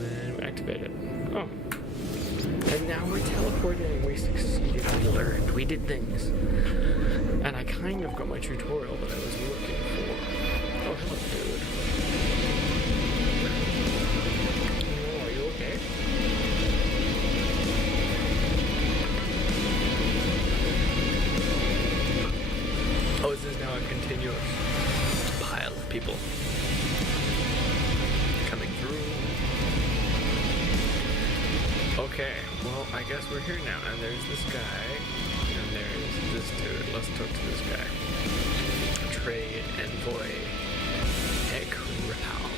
then activate it. Oh. And now we're teleporting. We succeeded. We learned. We did things. And I kind of got my tutorial that I was looking for. Oh, hello, dude. Oh, are you okay? Oh, is this now a continuous pile of people coming through? Okay, well, I guess we're here now, and there's this guy, and there's this dude. Let's talk to this guy. Trade envoy, Ekripal.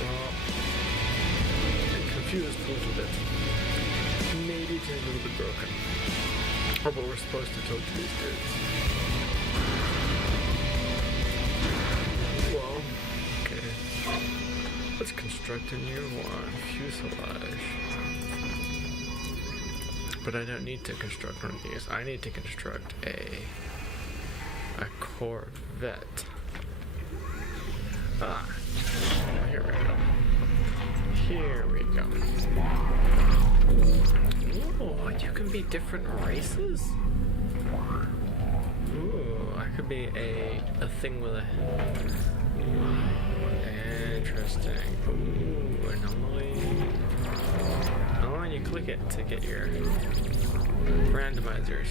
Well, I'm confused a little bit. Maybe it's a little bit broken. Oh, but we're supposed to talk to these dudes. Well, okay. Let's construct a new one. Fuselage. But I don't need to construct one of these. I need to construct a Corvette. Ah. Here we go. Here we go. Oh, you can be different races? Ooh, I could be a thing with a... Interesting. Ooh, anomaly. Oh, and you click it to get your randomizers.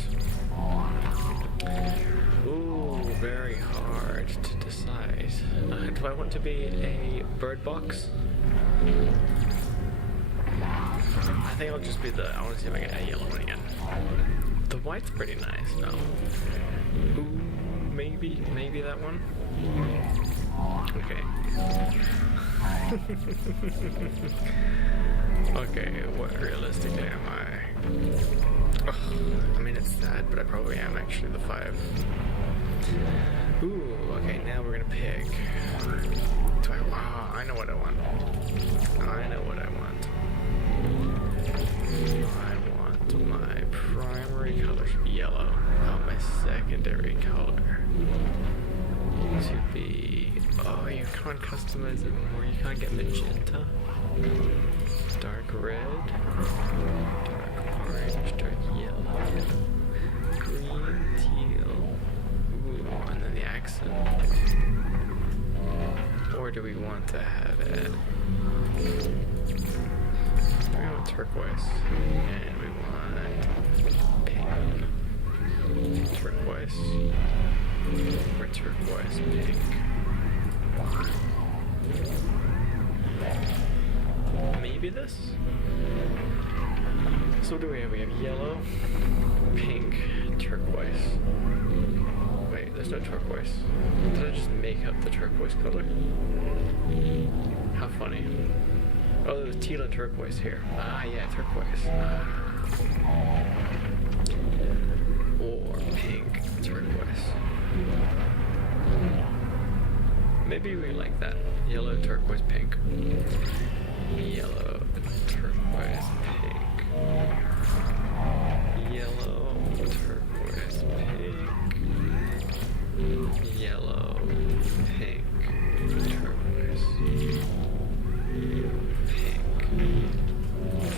Ooh, very hard to decide. Do I want to be a bird box? I think I'll just be I want to see if I get a yellow one again. The white's pretty nice, no? Ooh, maybe that one? Okay. Okay, what realistically am I? Ugh, I mean, it's sad, but I probably am actually the 5. Ooh, okay, now we're gonna pick. I know what I want. I know what I want. I want my primary color to be yellow. Oh, my secondary color to be... Oh, you can't customize it more. You can't get magenta. Dark red. Dark orange. Dark yellow. Green, teal. Ooh, and then the accent. Or do we want to have it... We want turquoise, and we want pink, turquoise, or turquoise pink. Maybe this? So what do we have? We have yellow, pink, turquoise. Wait, there's no turquoise. Did I just make up the turquoise color? How funny. Oh, there's teal and turquoise here. Ah, yeah, turquoise. Or pink turquoise. Maybe we like that. Yellow, turquoise, pink. Yellow, turquoise, pink. Yellow, turquoise, pink. Yellow, pink, turquoise.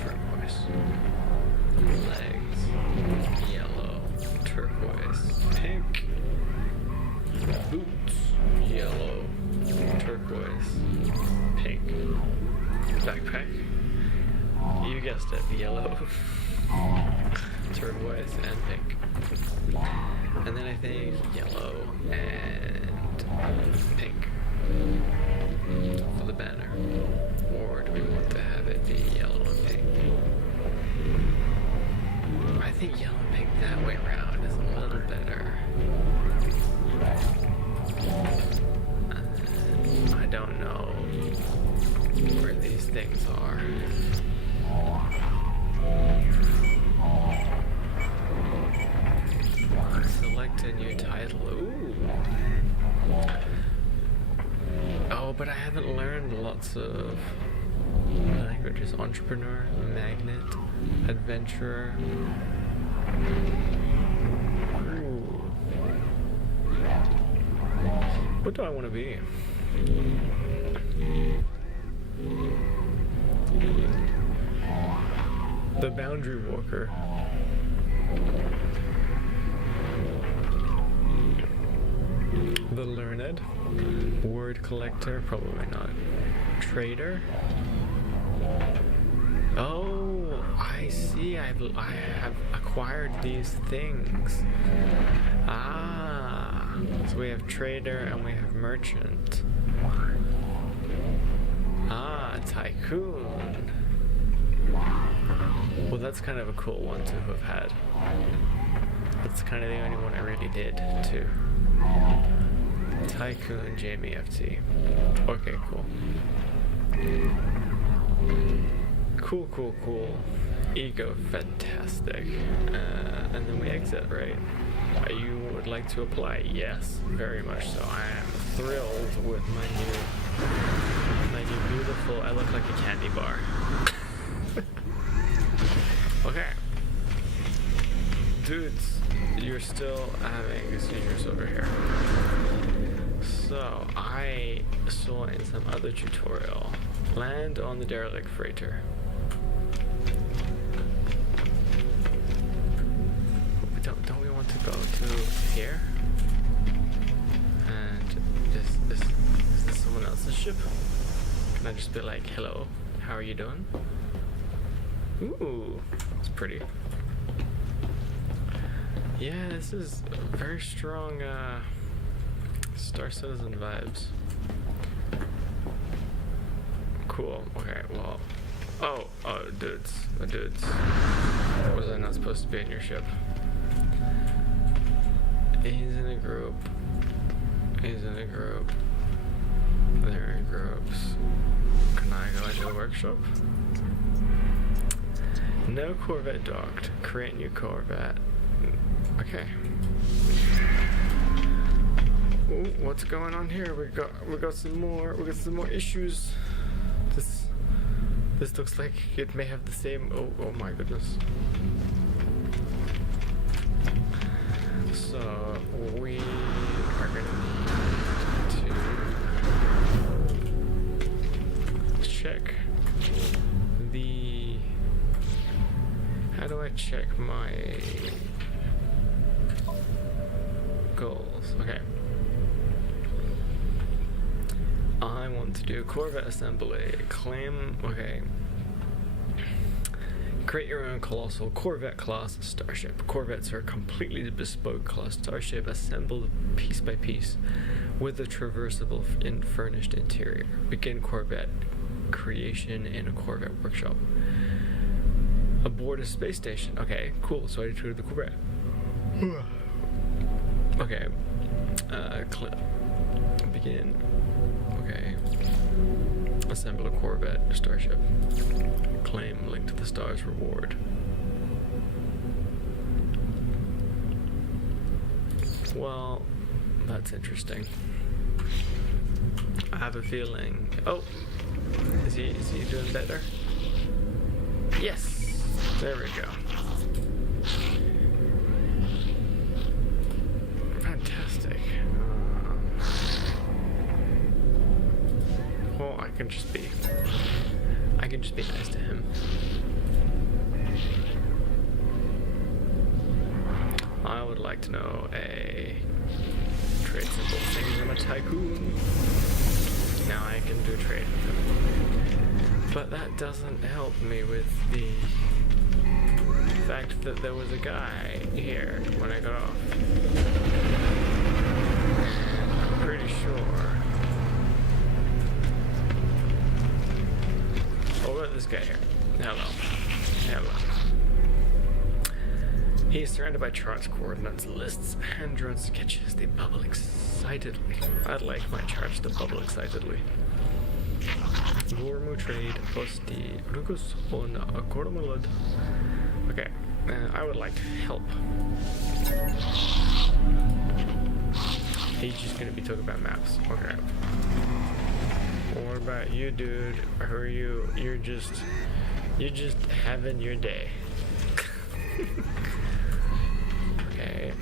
Turquoise. Legs, yellow, turquoise, pink. Boots, yellow, turquoise, pink. Backpack, you guessed it, yellow, turquoise, and pink. And then I think yellow and pink for the banner. Or do we want to have it be yellow and pink? I think yellow and pink that way around is a little better. I don't know where these things are. Select select a new title. Ooh. Oh, but I haven't learned lots of languages. Entrepreneur, magnet, adventurer. Ooh. What do I want to be? The boundary walker. The learned. Word collector, probably not. Trader. Oh, I see. I have acquired these things. Ah, so we have trader and we have merchant. Ah, tycoon. Well, that's kind of a cool one to have had. That's kind of the only one I really did too. Tycoon Jamie FT. Okay, cool. Cool. Ego, fantastic. And then we exit, right? You would like to apply? Yes, very much so. I am thrilled with my new beautiful. I look like a candy bar. Okay, dudes, you're still having seizures over here. So I saw in some other tutorial, land on the derelict freighter. Don't we want to go to here? And is this someone else's ship? Can I just be like, hello, how are you doing? Ooh, it's pretty. Yeah, this is very strong Star Citizen vibes. Cool. Okay, well. Oh, dudes. Was I not supposed to be in your ship? He's in a group. They're in groups. Can I go into the workshop? No Corvette docked. Create new Corvette. Okay. Ooh, what's going on here? We got some more issues. This looks like it may have the same. Oh my goodness. So we are gonna need to check the. How do I check my goals? Okay. I want to do Corvette assembly. Claim. Okay. Create your own colossal Corvette class starship. Corvettes are a completely bespoke class starship assembled piece by piece with a traversable furnished interior. Begin Corvette creation in a Corvette workshop. Aboard a space station. Okay, cool. So I need to go to the Corvette. Okay. Begin. Okay. Assemble a Corvette starship. Claim link to the stars reward. Well, that's interesting. I have a feeling. Oh, is he doing better? Yes. There we go. Fantastic. Well, I can just be nice to him. I would like to know a trade symbol thing. I'm a tycoon. Now I can do trade with him. But that doesn't help me with the fact that there was a guy here when I got off. I'm pretty sure. Oh, what about this guy here? Hello. He is surrounded by charts, coordinates, lists, and drawn sketches. They bubble excitedly. I'd like my charts to bubble excitedly. Gormu trade posti rugus on a kormolod. Okay, I would like help. He's just gonna be talking about maps. Okay. What about you, dude? Who are you? You're just having your day. Okay.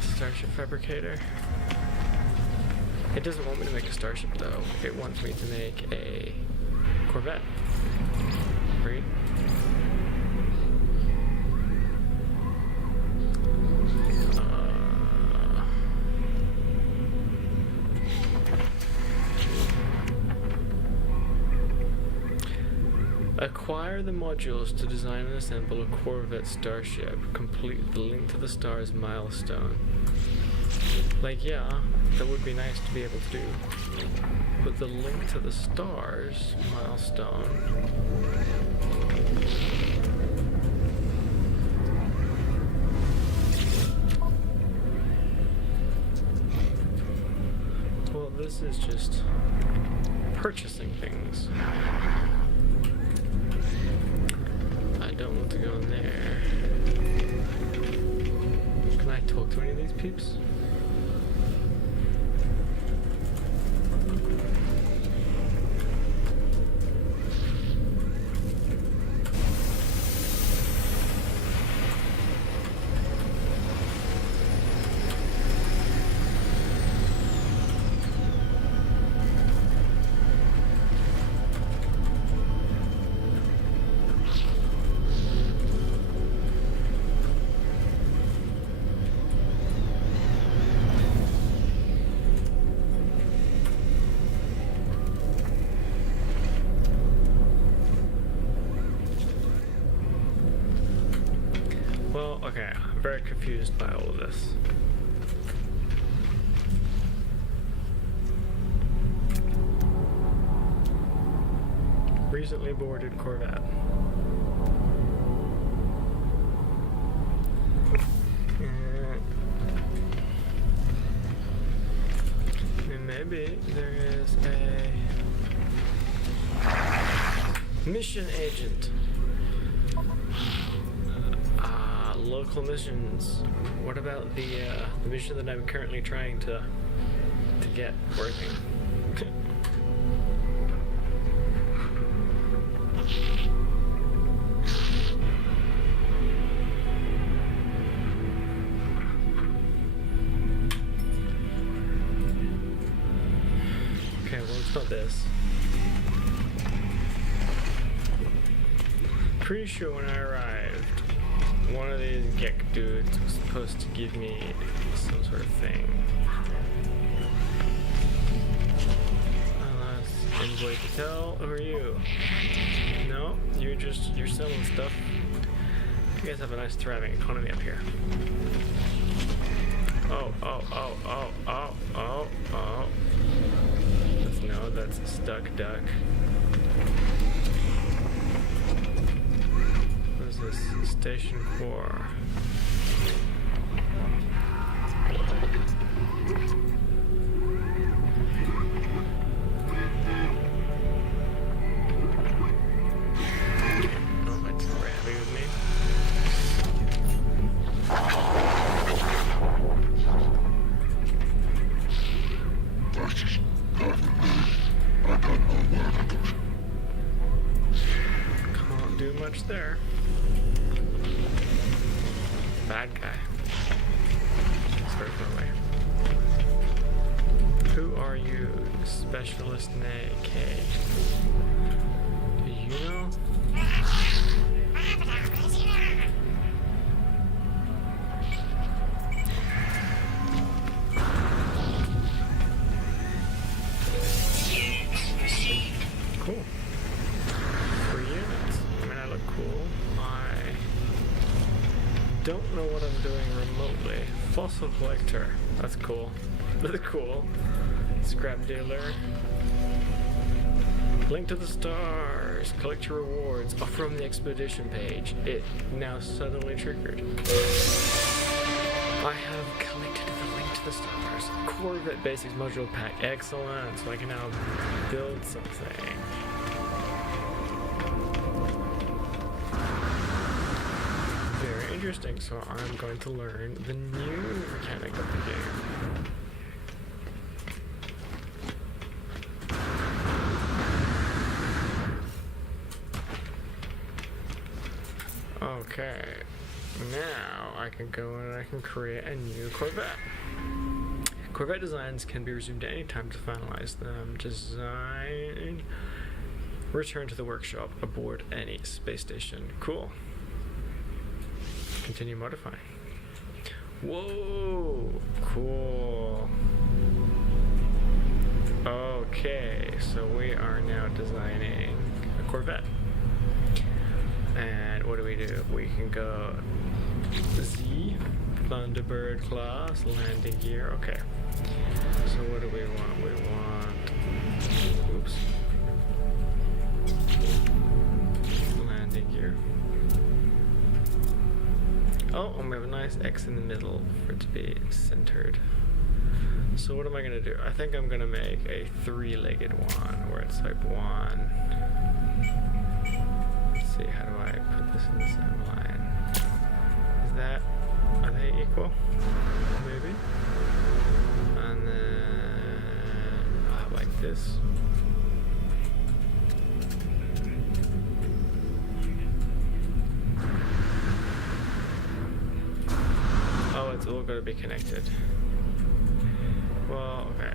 Starship fabricator. It doesn't want me to make a starship though. It wants me to make a Corvette. Right? Acquire the modules to design and assemble a Corvette starship. Complete the Link to the Stars milestone. Like, yeah, that would be nice to be able to do. But the Link to the Stars milestone. Well, this is just purchasing things. I don't want to go in there. Can I talk to any of these peeps? Well, okay, I'm very confused by all of this. Recently boarded Corvette. And maybe there is a mission agent. Local missions. What about the mission that I'm currently trying to get working? Okay, well it's not this. Pretty sure when I arrived, one of these geek dudes was supposed to give me some sort of thing. Unless anybody can tell, who are you? No, you're selling stuff. You guys have a nice thriving economy up here. Oh. That's stuck duck. What is this? Station 4. Oh, that's very happy with me. Can't do much there. Bad guy. Start my way. Who are you? Specialist AK. Do you know? Cool. 3 units. I mean, I look cool. I don't know what I'm doing remotely. Fossil collector. That's cool. That's cool. Scrap dealer. Link to the stars. Collect your rewards from the expedition page. It now suddenly triggered. I have collected the link to the stars. Corvette Basics Module Pack. Excellent. So I can now build something. Very interesting. So I'm going to learn the new mechanic of the game. Okay, now I can go and I can create a new Corvette. Corvette designs can be resumed at any time to finalize them. Design. Return to the workshop aboard any space station. Cool. Continue modifying. Whoa, cool. Okay, so we are now designing a Corvette. And what do? We can go Z, Thunderbird class, landing gear. Okay. So what do we want? We want, oops, landing gear. Oh, and we have a nice X in the middle for it to be centered. So what am I gonna do? I think I'm gonna make a three-legged one where it's like one. Let's see, how do I put this in the same line? Is that, are they equal? Maybe. And then like this. Oh, it's all gotta be connected. Well, okay.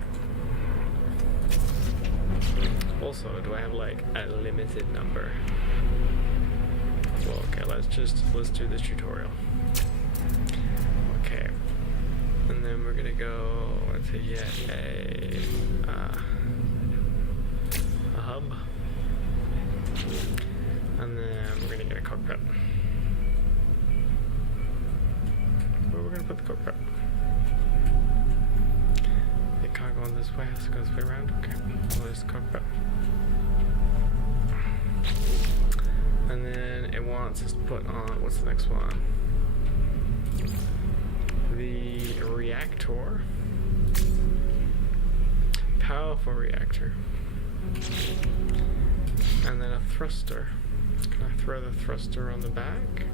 Also, do I have like a limited number? Well, okay, let's do this tutorial. Okay. And then we're gonna go to get a hub. And then we're gonna get a cockpit. Where we're gonna put the cockpit? It can't go on this way, it has to go this way around. Okay, well, there's the cockpit. And then it wants us to put on, what's the next one? The reactor. Powerful reactor. And then a thruster. Can I throw the thruster on the back?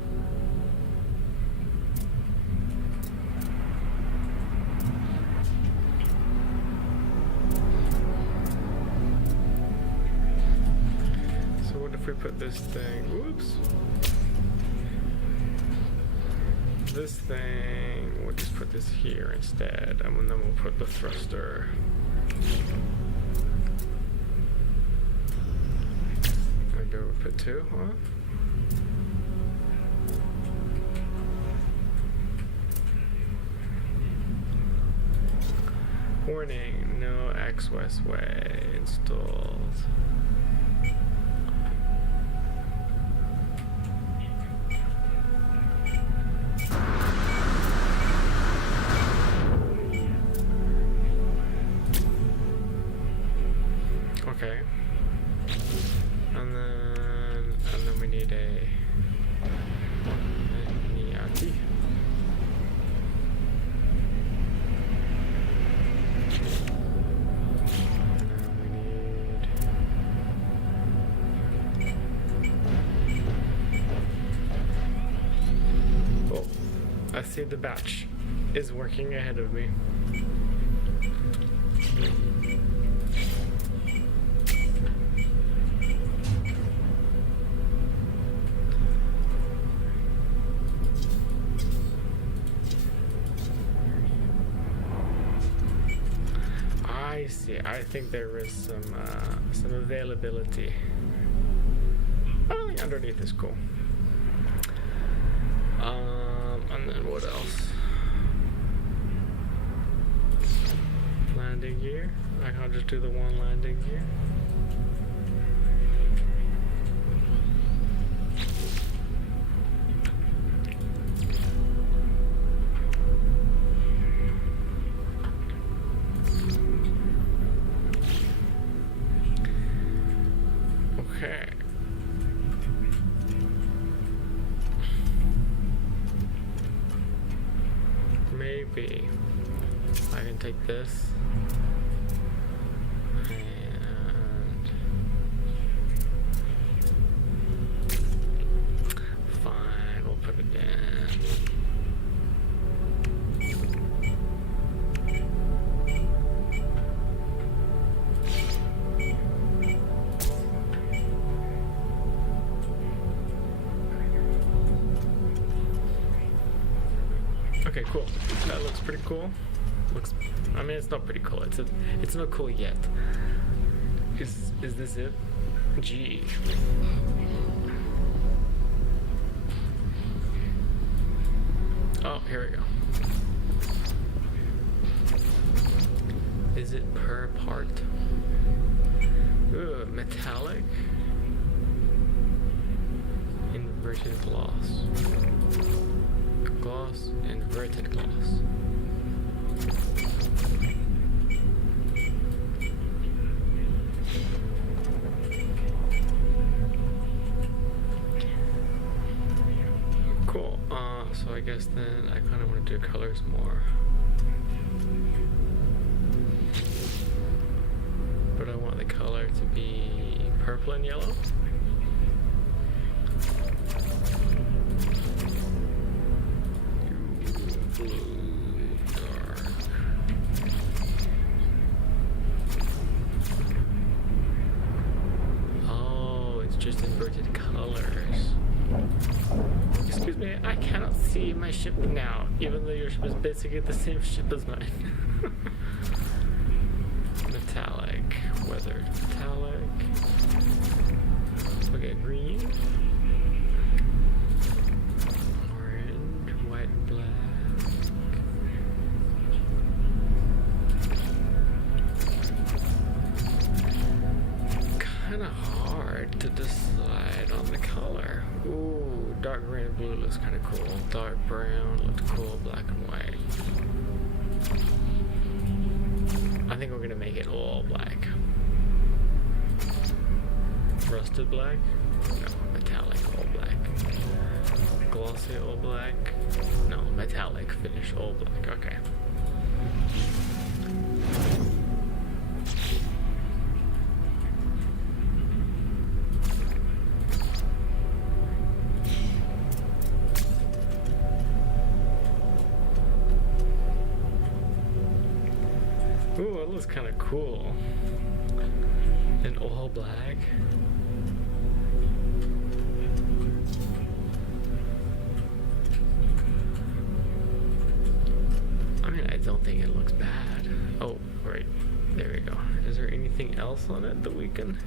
So what if we put this thing, whoops. This thing, we'll just put this here instead, and then we'll put the thruster. Maybe we'll put two, huh? Warning, no X-West way installed. Okay. And then we need a NAUT-Y. Oh, I see the batch is working ahead of me. I see. I think there is some availability. I think underneath is cool. And then what else? Landing gear. I can't just do the one landing gear. Okay. Maybe I can take this and fine, we'll put it in. Okay, cool. That looks pretty cool. Looks. I mean, it's not pretty cool. It's not cool yet. Is this it? Gee. Oh, here we go. Is it per part? Ooh, metallic. Inverted gloss. Gloss, inverted gloss. Cool. So I guess then I kind of want to do colors more. But I want the color to be purple and yellow. Blue, dark. Oh, it's just inverted colors. Excuse me, I cannot see my ship now, even though your ship is basically the same ship as mine. Metallic, weathered metallic. Okay, green. Orange, white, black. Kinda hard to decide on the color. Ooh, dark green and blue looks kinda cool. Dark brown looks cool, black and white. I think we're gonna make it all black. Rusted black? No, metallic all black. Glossy all black? No, metallic finish all black. Okay. Ooh, it looks kind of cool. In all black. I mean, I don't think it looks bad. Oh, right. There we go. Is there anything else on it that we can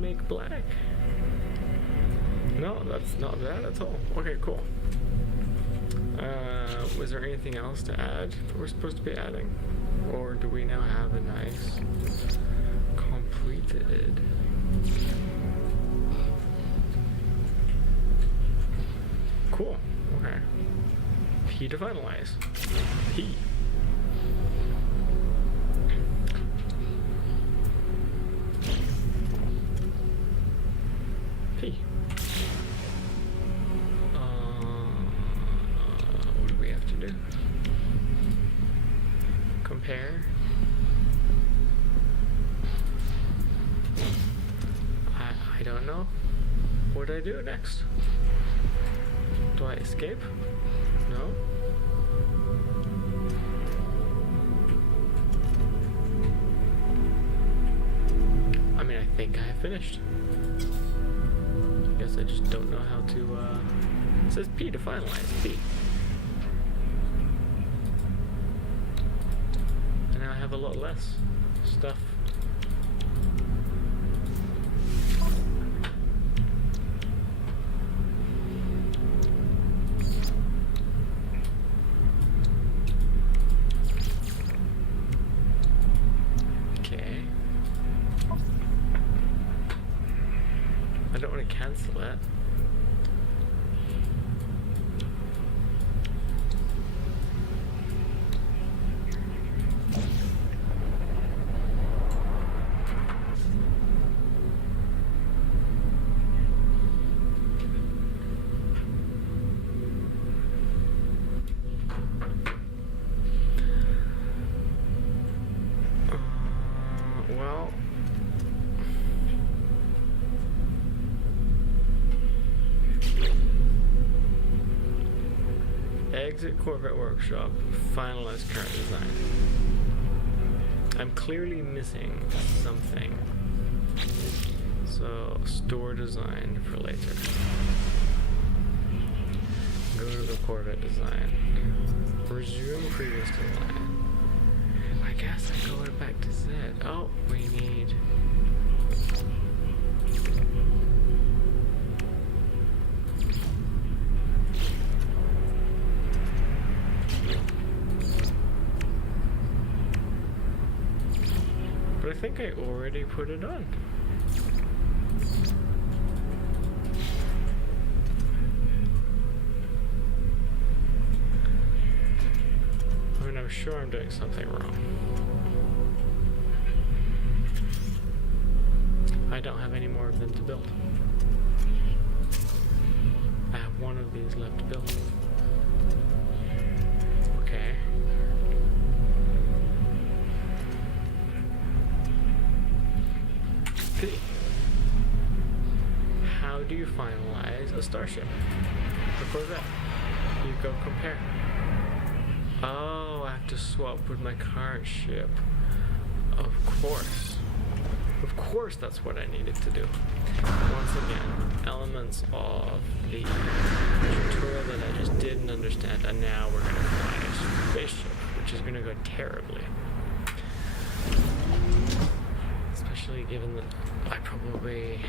make black? No, that's not bad at all. Okay, cool. Was there anything else to add that we're supposed to be adding? Or do we now have a nice completed? Cool. Okay. P to finalize. P. P. What do we have to do? Compare. I don't know. What do I do next? Do I escape? No? I mean, I think I have finished. Guess I just don't know how to, it says P to finalize. P. And now I have a lot less stuff. I don't want to cancel that. Well, exit Corvette Workshop, finalize current design. I'm clearly missing something. So, store design for later. Go to the Corvette design. Resume previous design. I guess I go back to Z. Oh, we need... But I think I already put it on. I mean, I'm sure I'm doing something wrong. I don't have any more of them to build. I have one of these left to build. Okay. How do you finalize a starship? A Corvette. You go compare. Oh, I have to swap with my current ship. Of course. Of course that's what I needed to do. Once again, elements of the tutorial that I just didn't understand, and now we're going to fly a spaceship, which is going to go terribly. Especially given that I probably...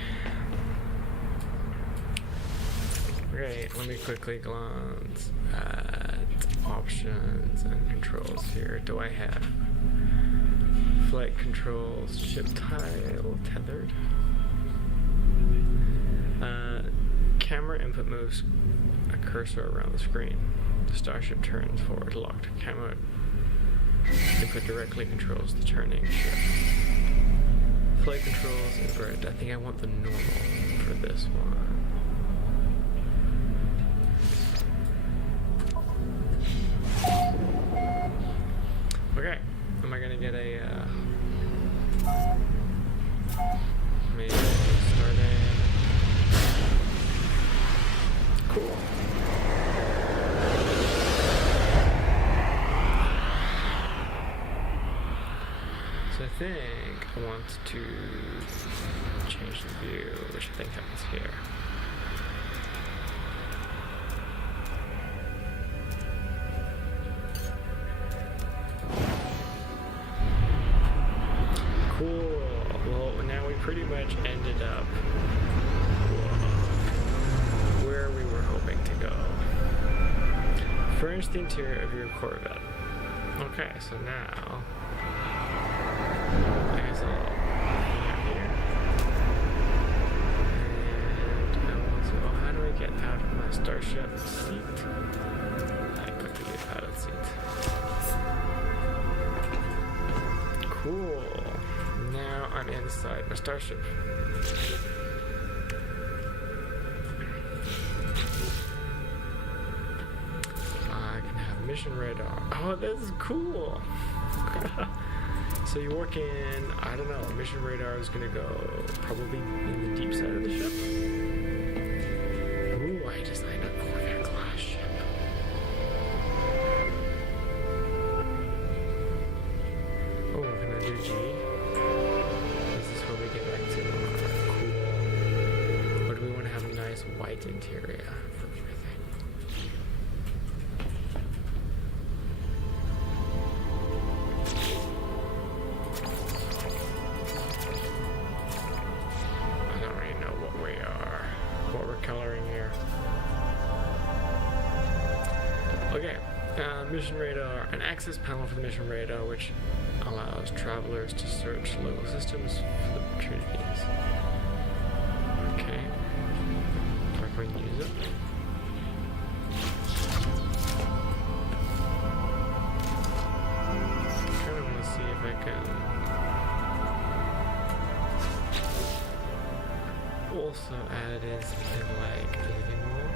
Great, let me quickly glance at options and controls here. Do I have flight controls, ship tile, tethered? Camera input moves a cursor around the screen. The starship turns forward locked. Camera input directly controls the turning ship. Flight controls inverted. I think I want the normal for this one. Okay, am I gonna get a maybe starting? Cool. So I think I want to change the view, which I think happens here. Cool. Well, now we pretty much ended up where we were hoping to go. Furnish the interior of your Corvette. Okay, so now I guess I'll hang out here. And also, how do I get out of my starship seat? I click the pilot seat. Cool. Now I'm inside my starship. I can have mission radar. Oh, this is cool. So you work in, I don't know, mission radar is gonna go probably in the deep side of the ship. Ooh, I designed a Corvette class ship. Oh, can I do G? Is this where we get back to cool? Or do we want to have a nice white interior for everything? I don't really know what we're coloring here. Okay, mission radar, an access panel for the mission radar, which allows travelers to search local systems for the opportunities. Okay. Are we going to use it? I kind of want to see if I can also add in something like a living room.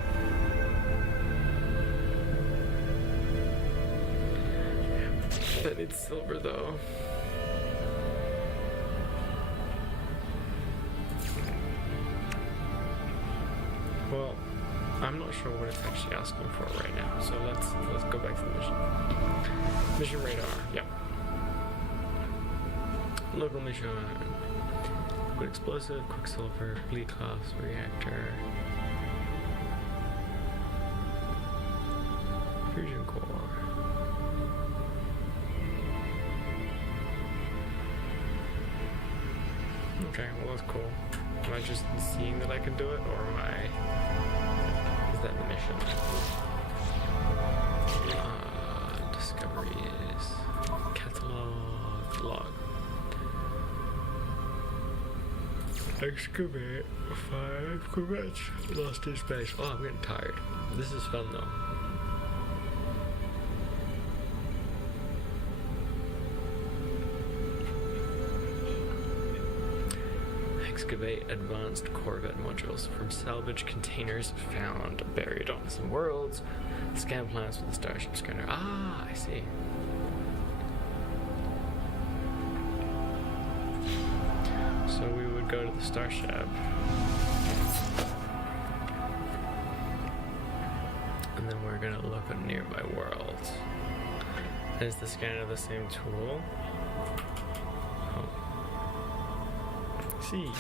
But it's silver though. Well, I'm not sure what it's actually asking for right now, so let's go back to the mission. Mission radar, yep. Local mission. Liquid explosive, quicksilver, bleed class, reactor. fusion core. Okay, well that's cool. Am I just seeing that I can do it, or am I... Is that the mission? Discoveries... Catalog... Log. Excavate 5 corvettes lost in space. Oh, I'm getting tired. This is fun though. Excavate advanced corvette modules from salvage containers found buried on some worlds. Scan plans for the Starship scanner. Ah, I see. So we would go to the Starship. And then we're gonna look at nearby worlds. Is the scanner the same tool? Oh. See.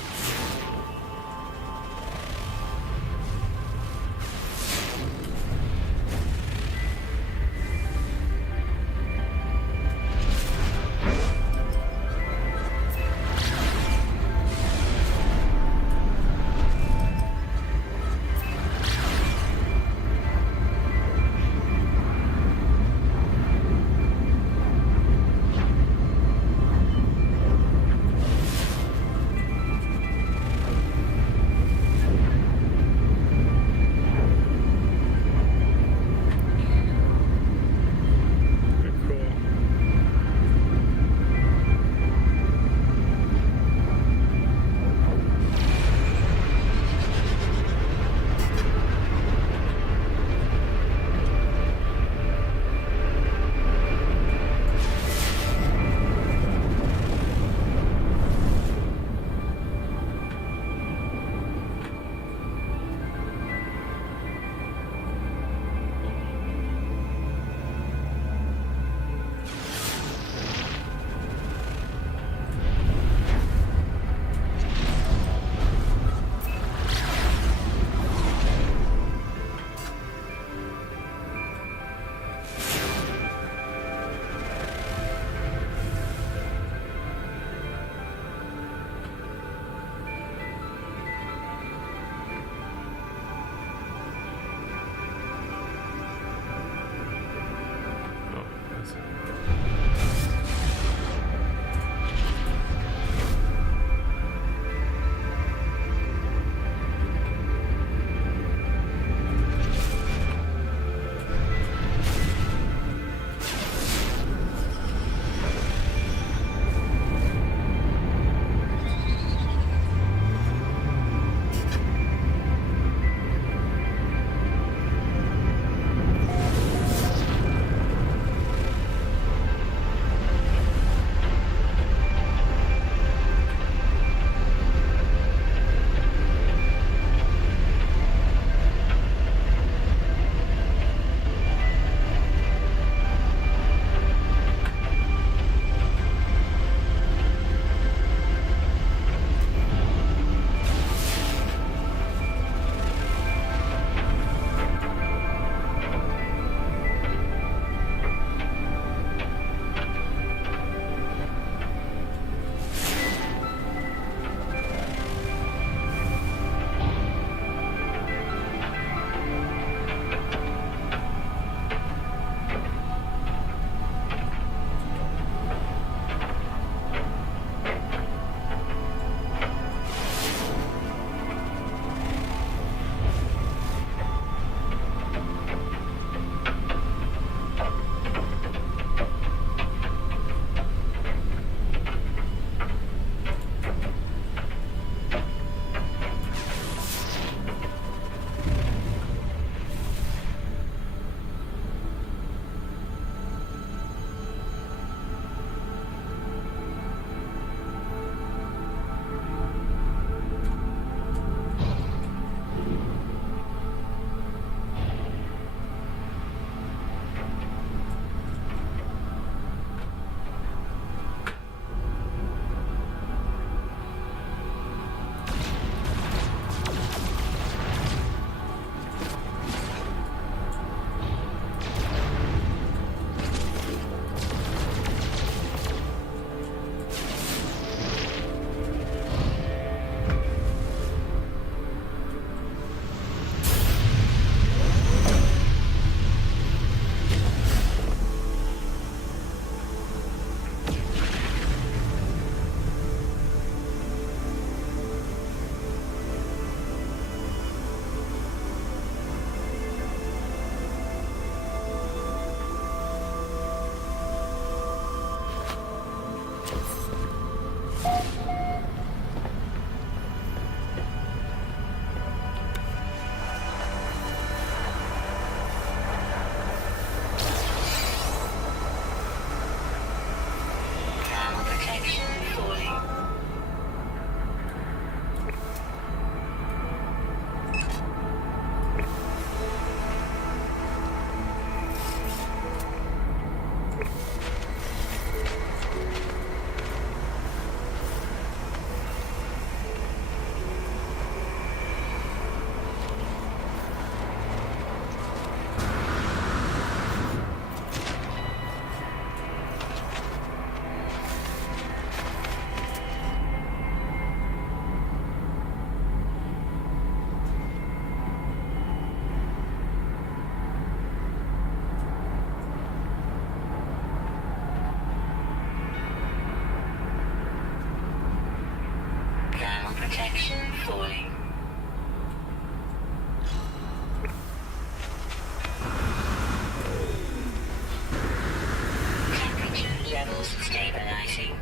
levels stabilizing.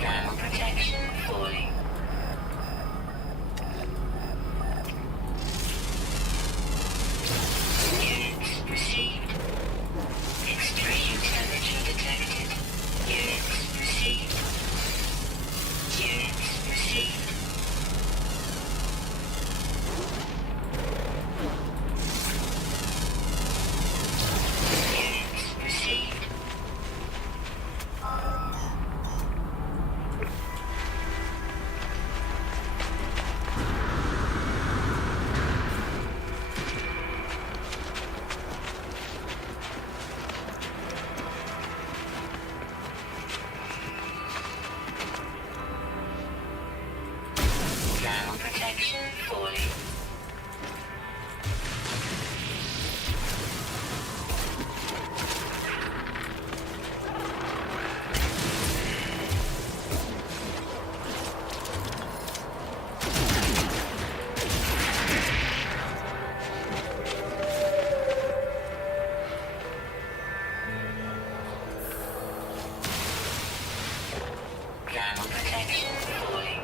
Thermal protection falling. Units received. Extreme temperature detected. Units received. Units received. Units received. Thermal protection falling. Thermal protection falling.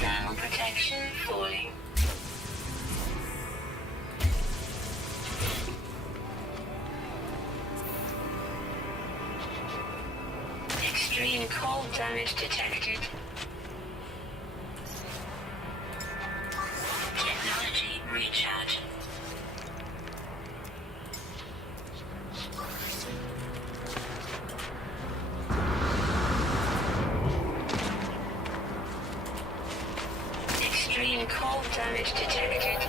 Thermal protection falling. Extreme cold damage detected. Technology recharge. Extreme cold damage detected.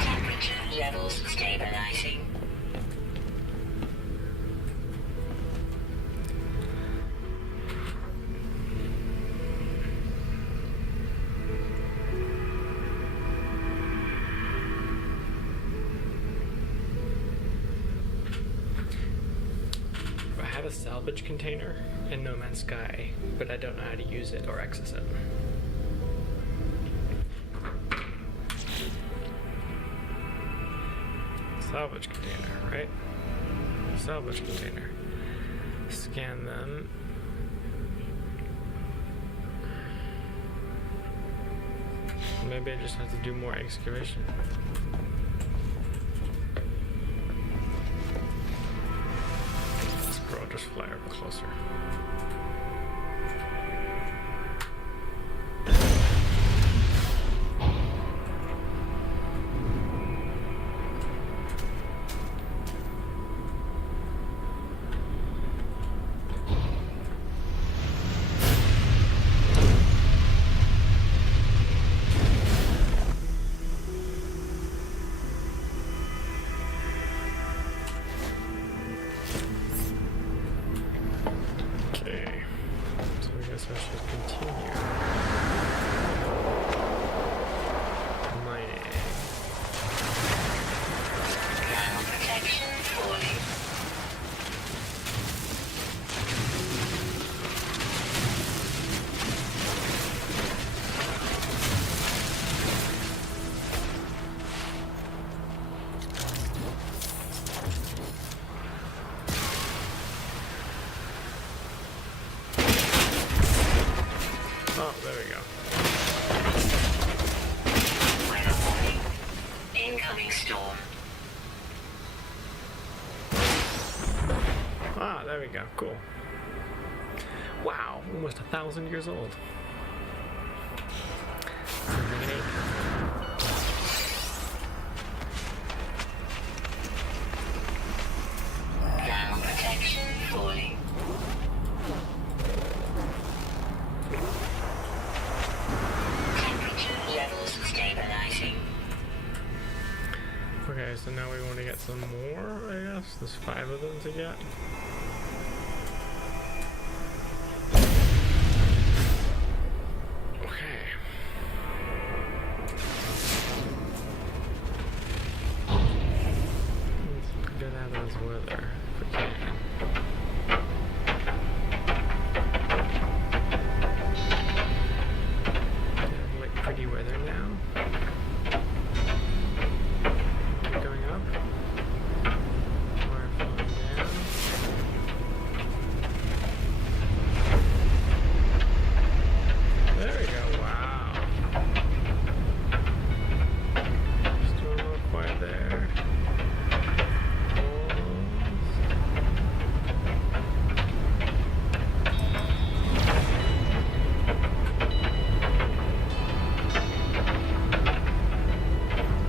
Temperature levels stabilizing. I have a salvage container in No Man's Sky, but I don't know how to use it or access it. Salvage container, right? Salvage container. Scan them. Maybe I just have to do more excavation. Scroll, just fly over closer. there we go. Cool. Wow, almost 1,000 years old. Something neat. Ground protection falling. Temperature levels stabilizing. Okay, so now we want to get some more, I guess. There's 5 of them to get. Okay. Let's get out of this weather if we can. Yeah, like pretty weather now. Going up. Or falling down. There we go. Wow. Still not quite there.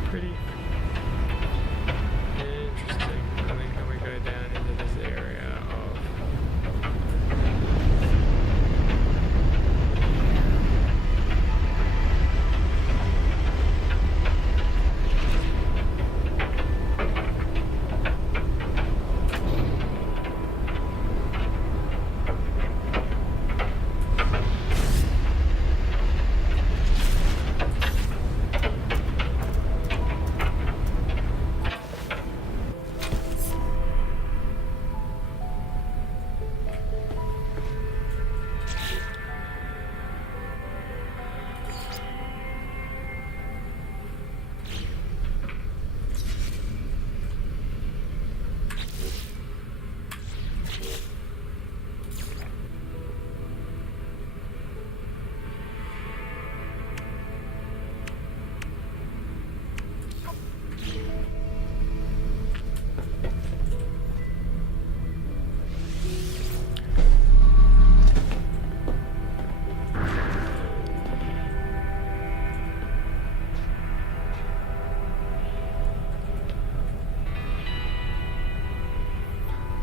Pretty interesting. I think when we go down into this area of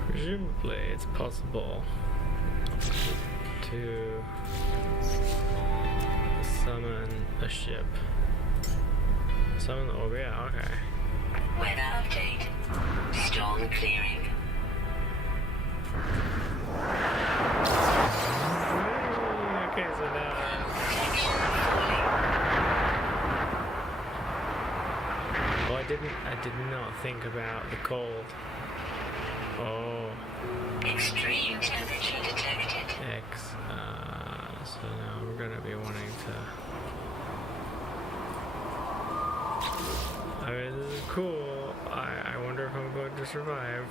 presumably it's possible to summon a ship. Summon the orb, yeah, okay. Weather update. Storm clearing. Okay, so now Protection falling. oh, I did not think about the cold. Oh, Extreme temperature detected. X. So now we're gonna be wanting to. I mean, this is cool. I wonder if I'm going to survive.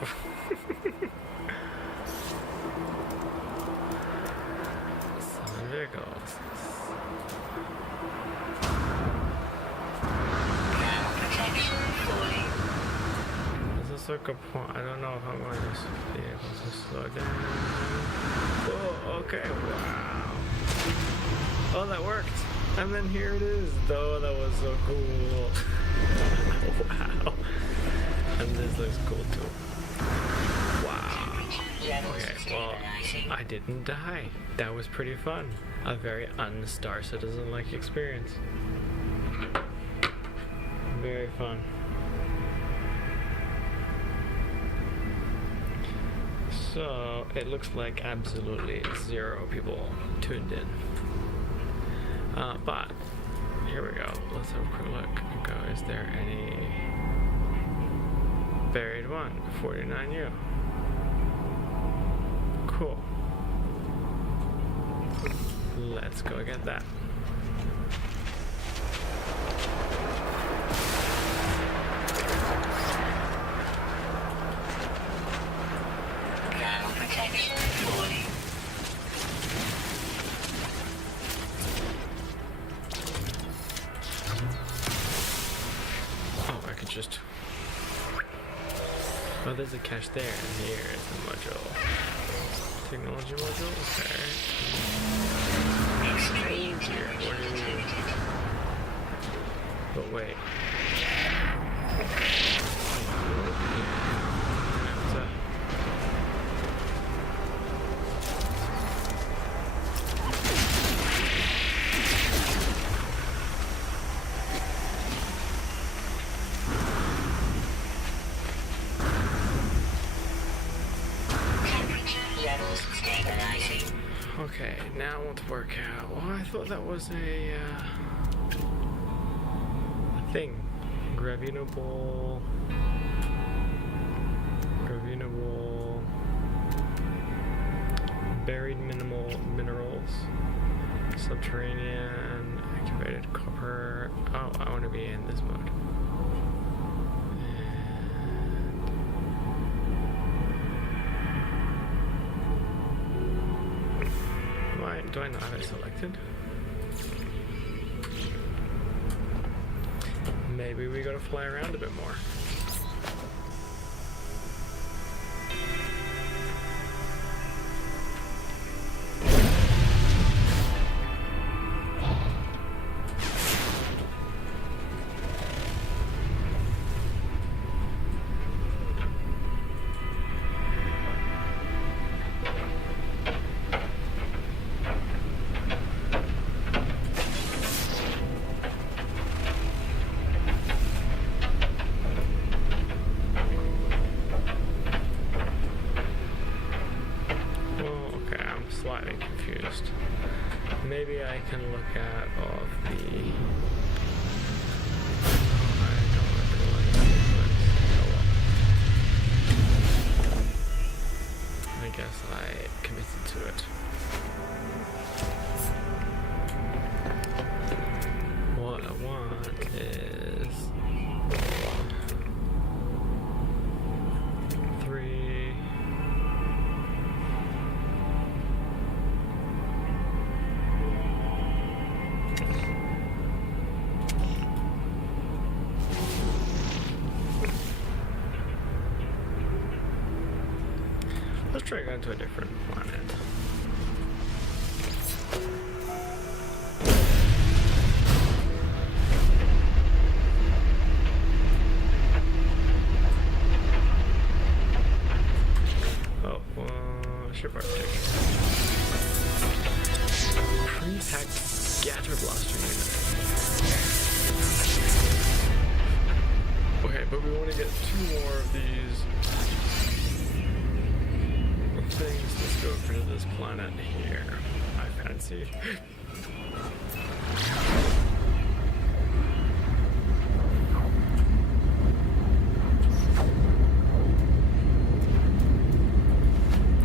Summon vehicles. Ground protection falling. This is like a point. I don't know if I'm going to be able to slow down. Oh, okay. Wow. Oh, that worked. And then here it is. Though that was so cool. Wow. And this looks cool too. Wow. Okay, well, I didn't die. That was pretty fun. A very un-Star Citizen-like experience. Very fun. So, it looks like absolutely 0 people tuned in. But, here we go. Let's have a quick look and go, is there any buried one? 49U. Cool. Let's go get that. Ground protection falling. Oh, I could just Oh, there's a cache there, and here is the module. Technology module? Okay. Extreme Here, what do you... But wait. What's that? temperature levels stabilizing. Okay, now I want to work out. Oh, I thought that was a thing. Gravinable. Buried minerals. Subterranean. Activated copper. Oh, I want to be in this mode. Do I not have it selected? Maybe we gotta fly around a bit more. Slightly confused. Maybe I can look at all of the... I don't want to do anything, but oh well. I guess I committed to it. What I want is... 3... Let's try going to a different planet. Oh, ship architecture. Pre-packed scatter blaster unit. Okay, but we want to get 2 more of these things. Let's go over to this planet here. I fancy.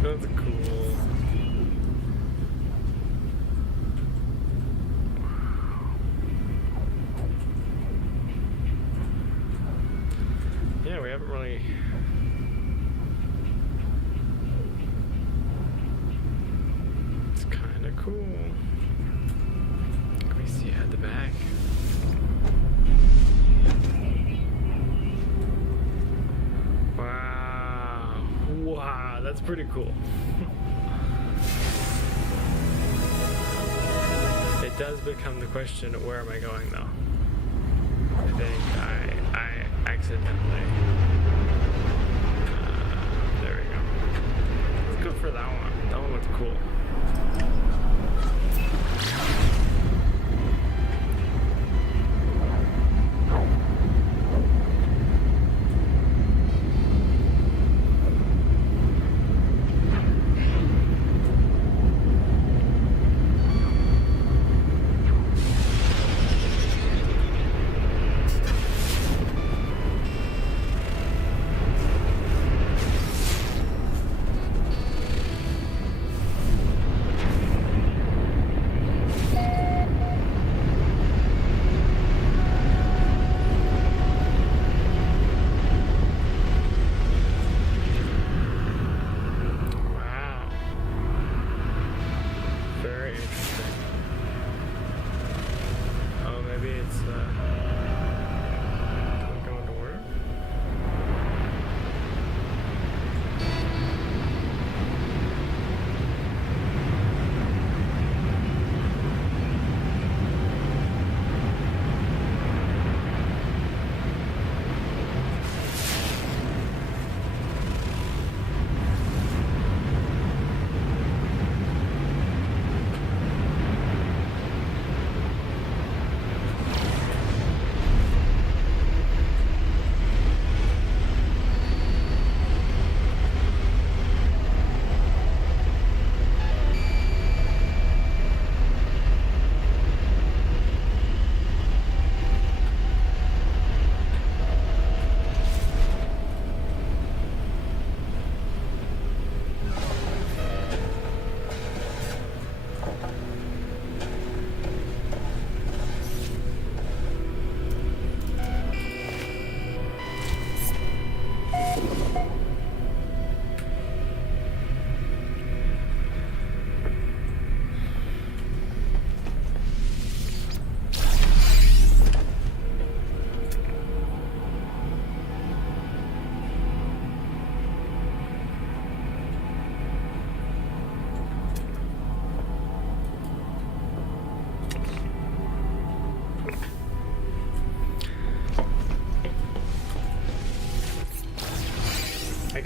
That's cool. Yeah, we haven't really... Cool. Can we see at the back? Wow. Wow, that's pretty cool. It does become the question of where am I going though? I think I accidentally... there we go. Let's go for that one. That one looks cool.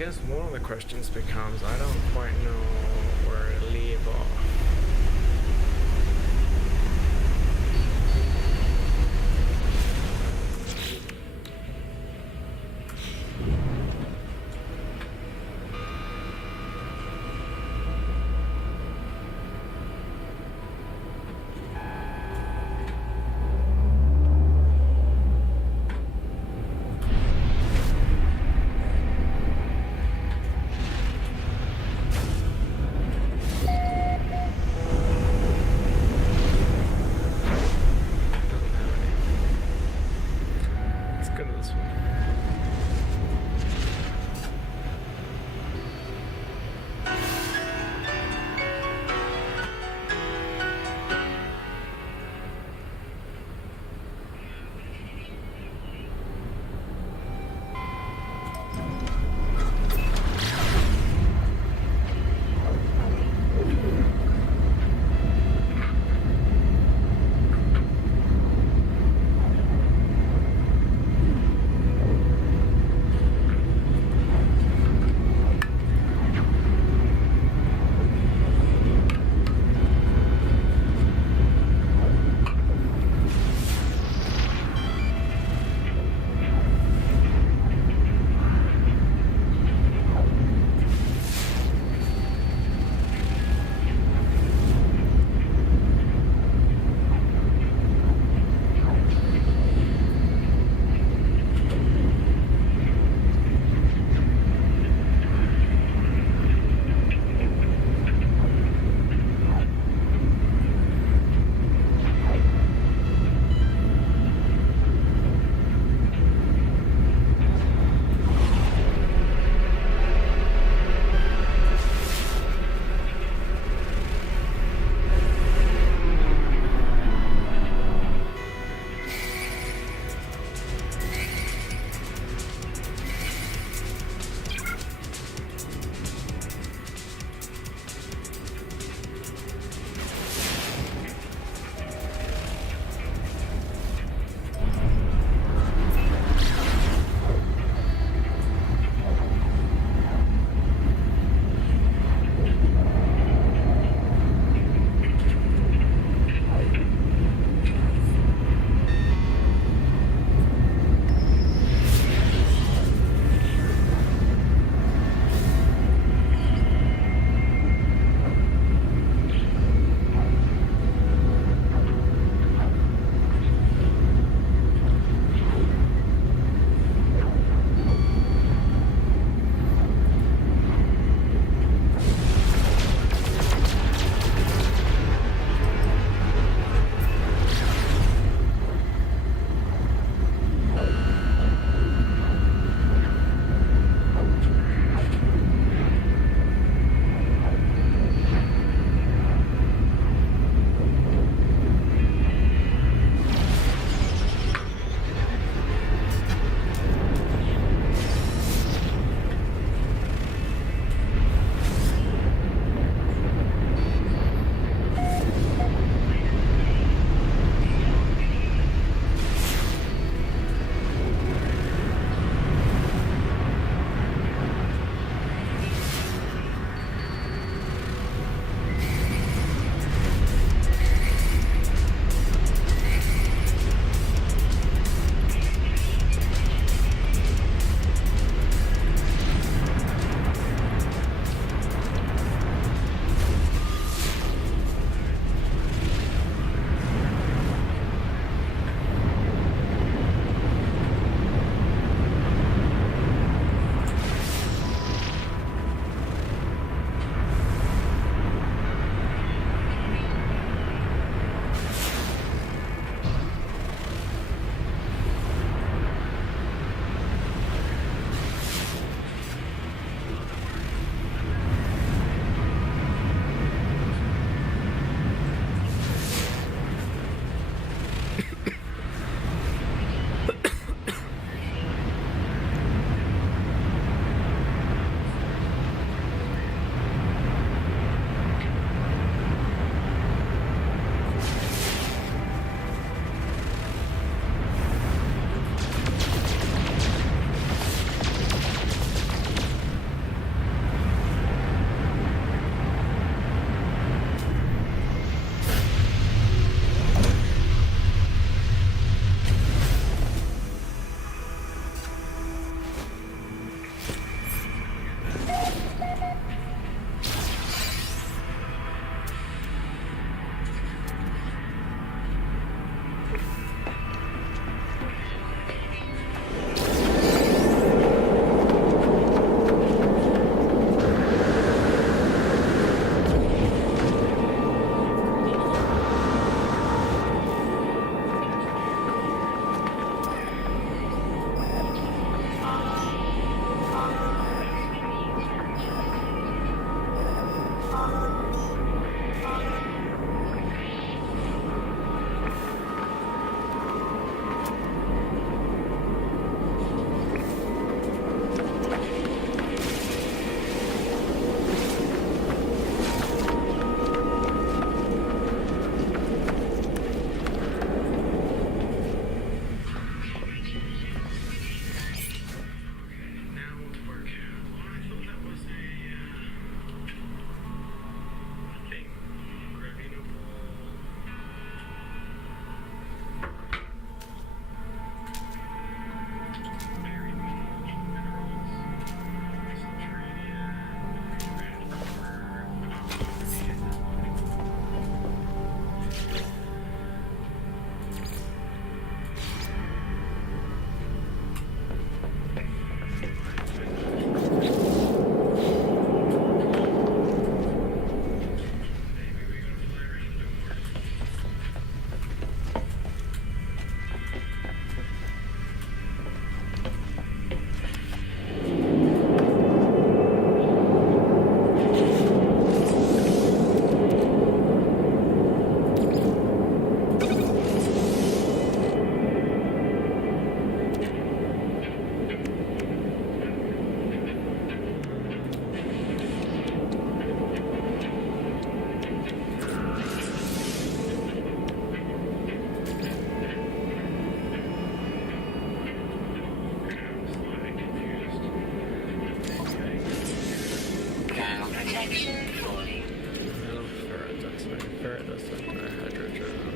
guess one of the questions becomes, I don't quite know where to leave off. protection falling. No ferret, that's right. Ferret, that's right. Hydrogen.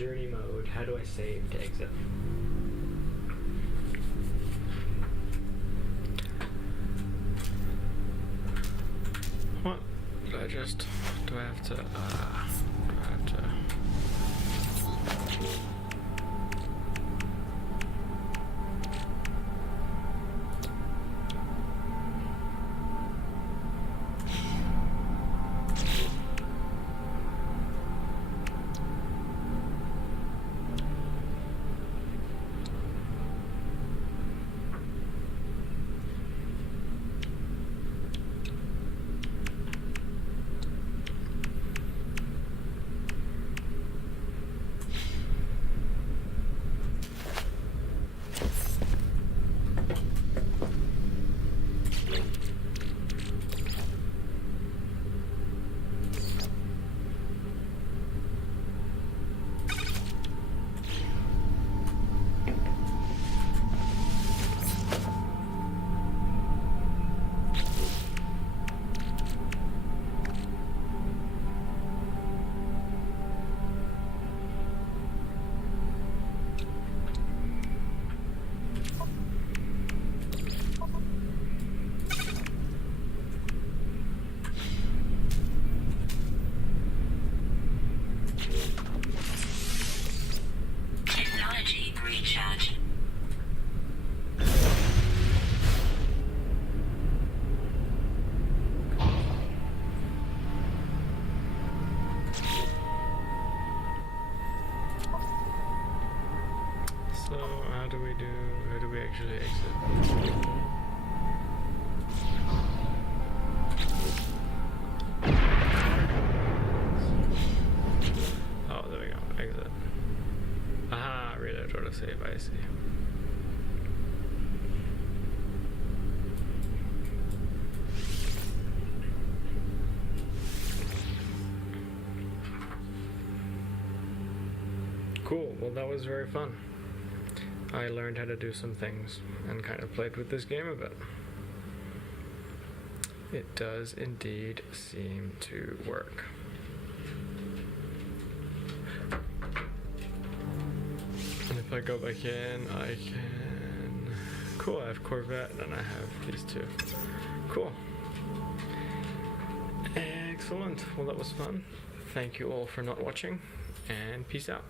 journey mode. How do I save to exit? What? Do I have to, do I have to, Technology recharge. so how do we actually exit? Oh, there we go, exit. Aha, reload auto save, I see. Cool, well that was very fun. I learned how to do some things and kind of played with this game a bit. It does indeed seem to work. And if I go back in, I can... Cool, I have Corvette and I have these two. Cool. Excellent. Well, that was fun. Thank you all for not watching, and peace out.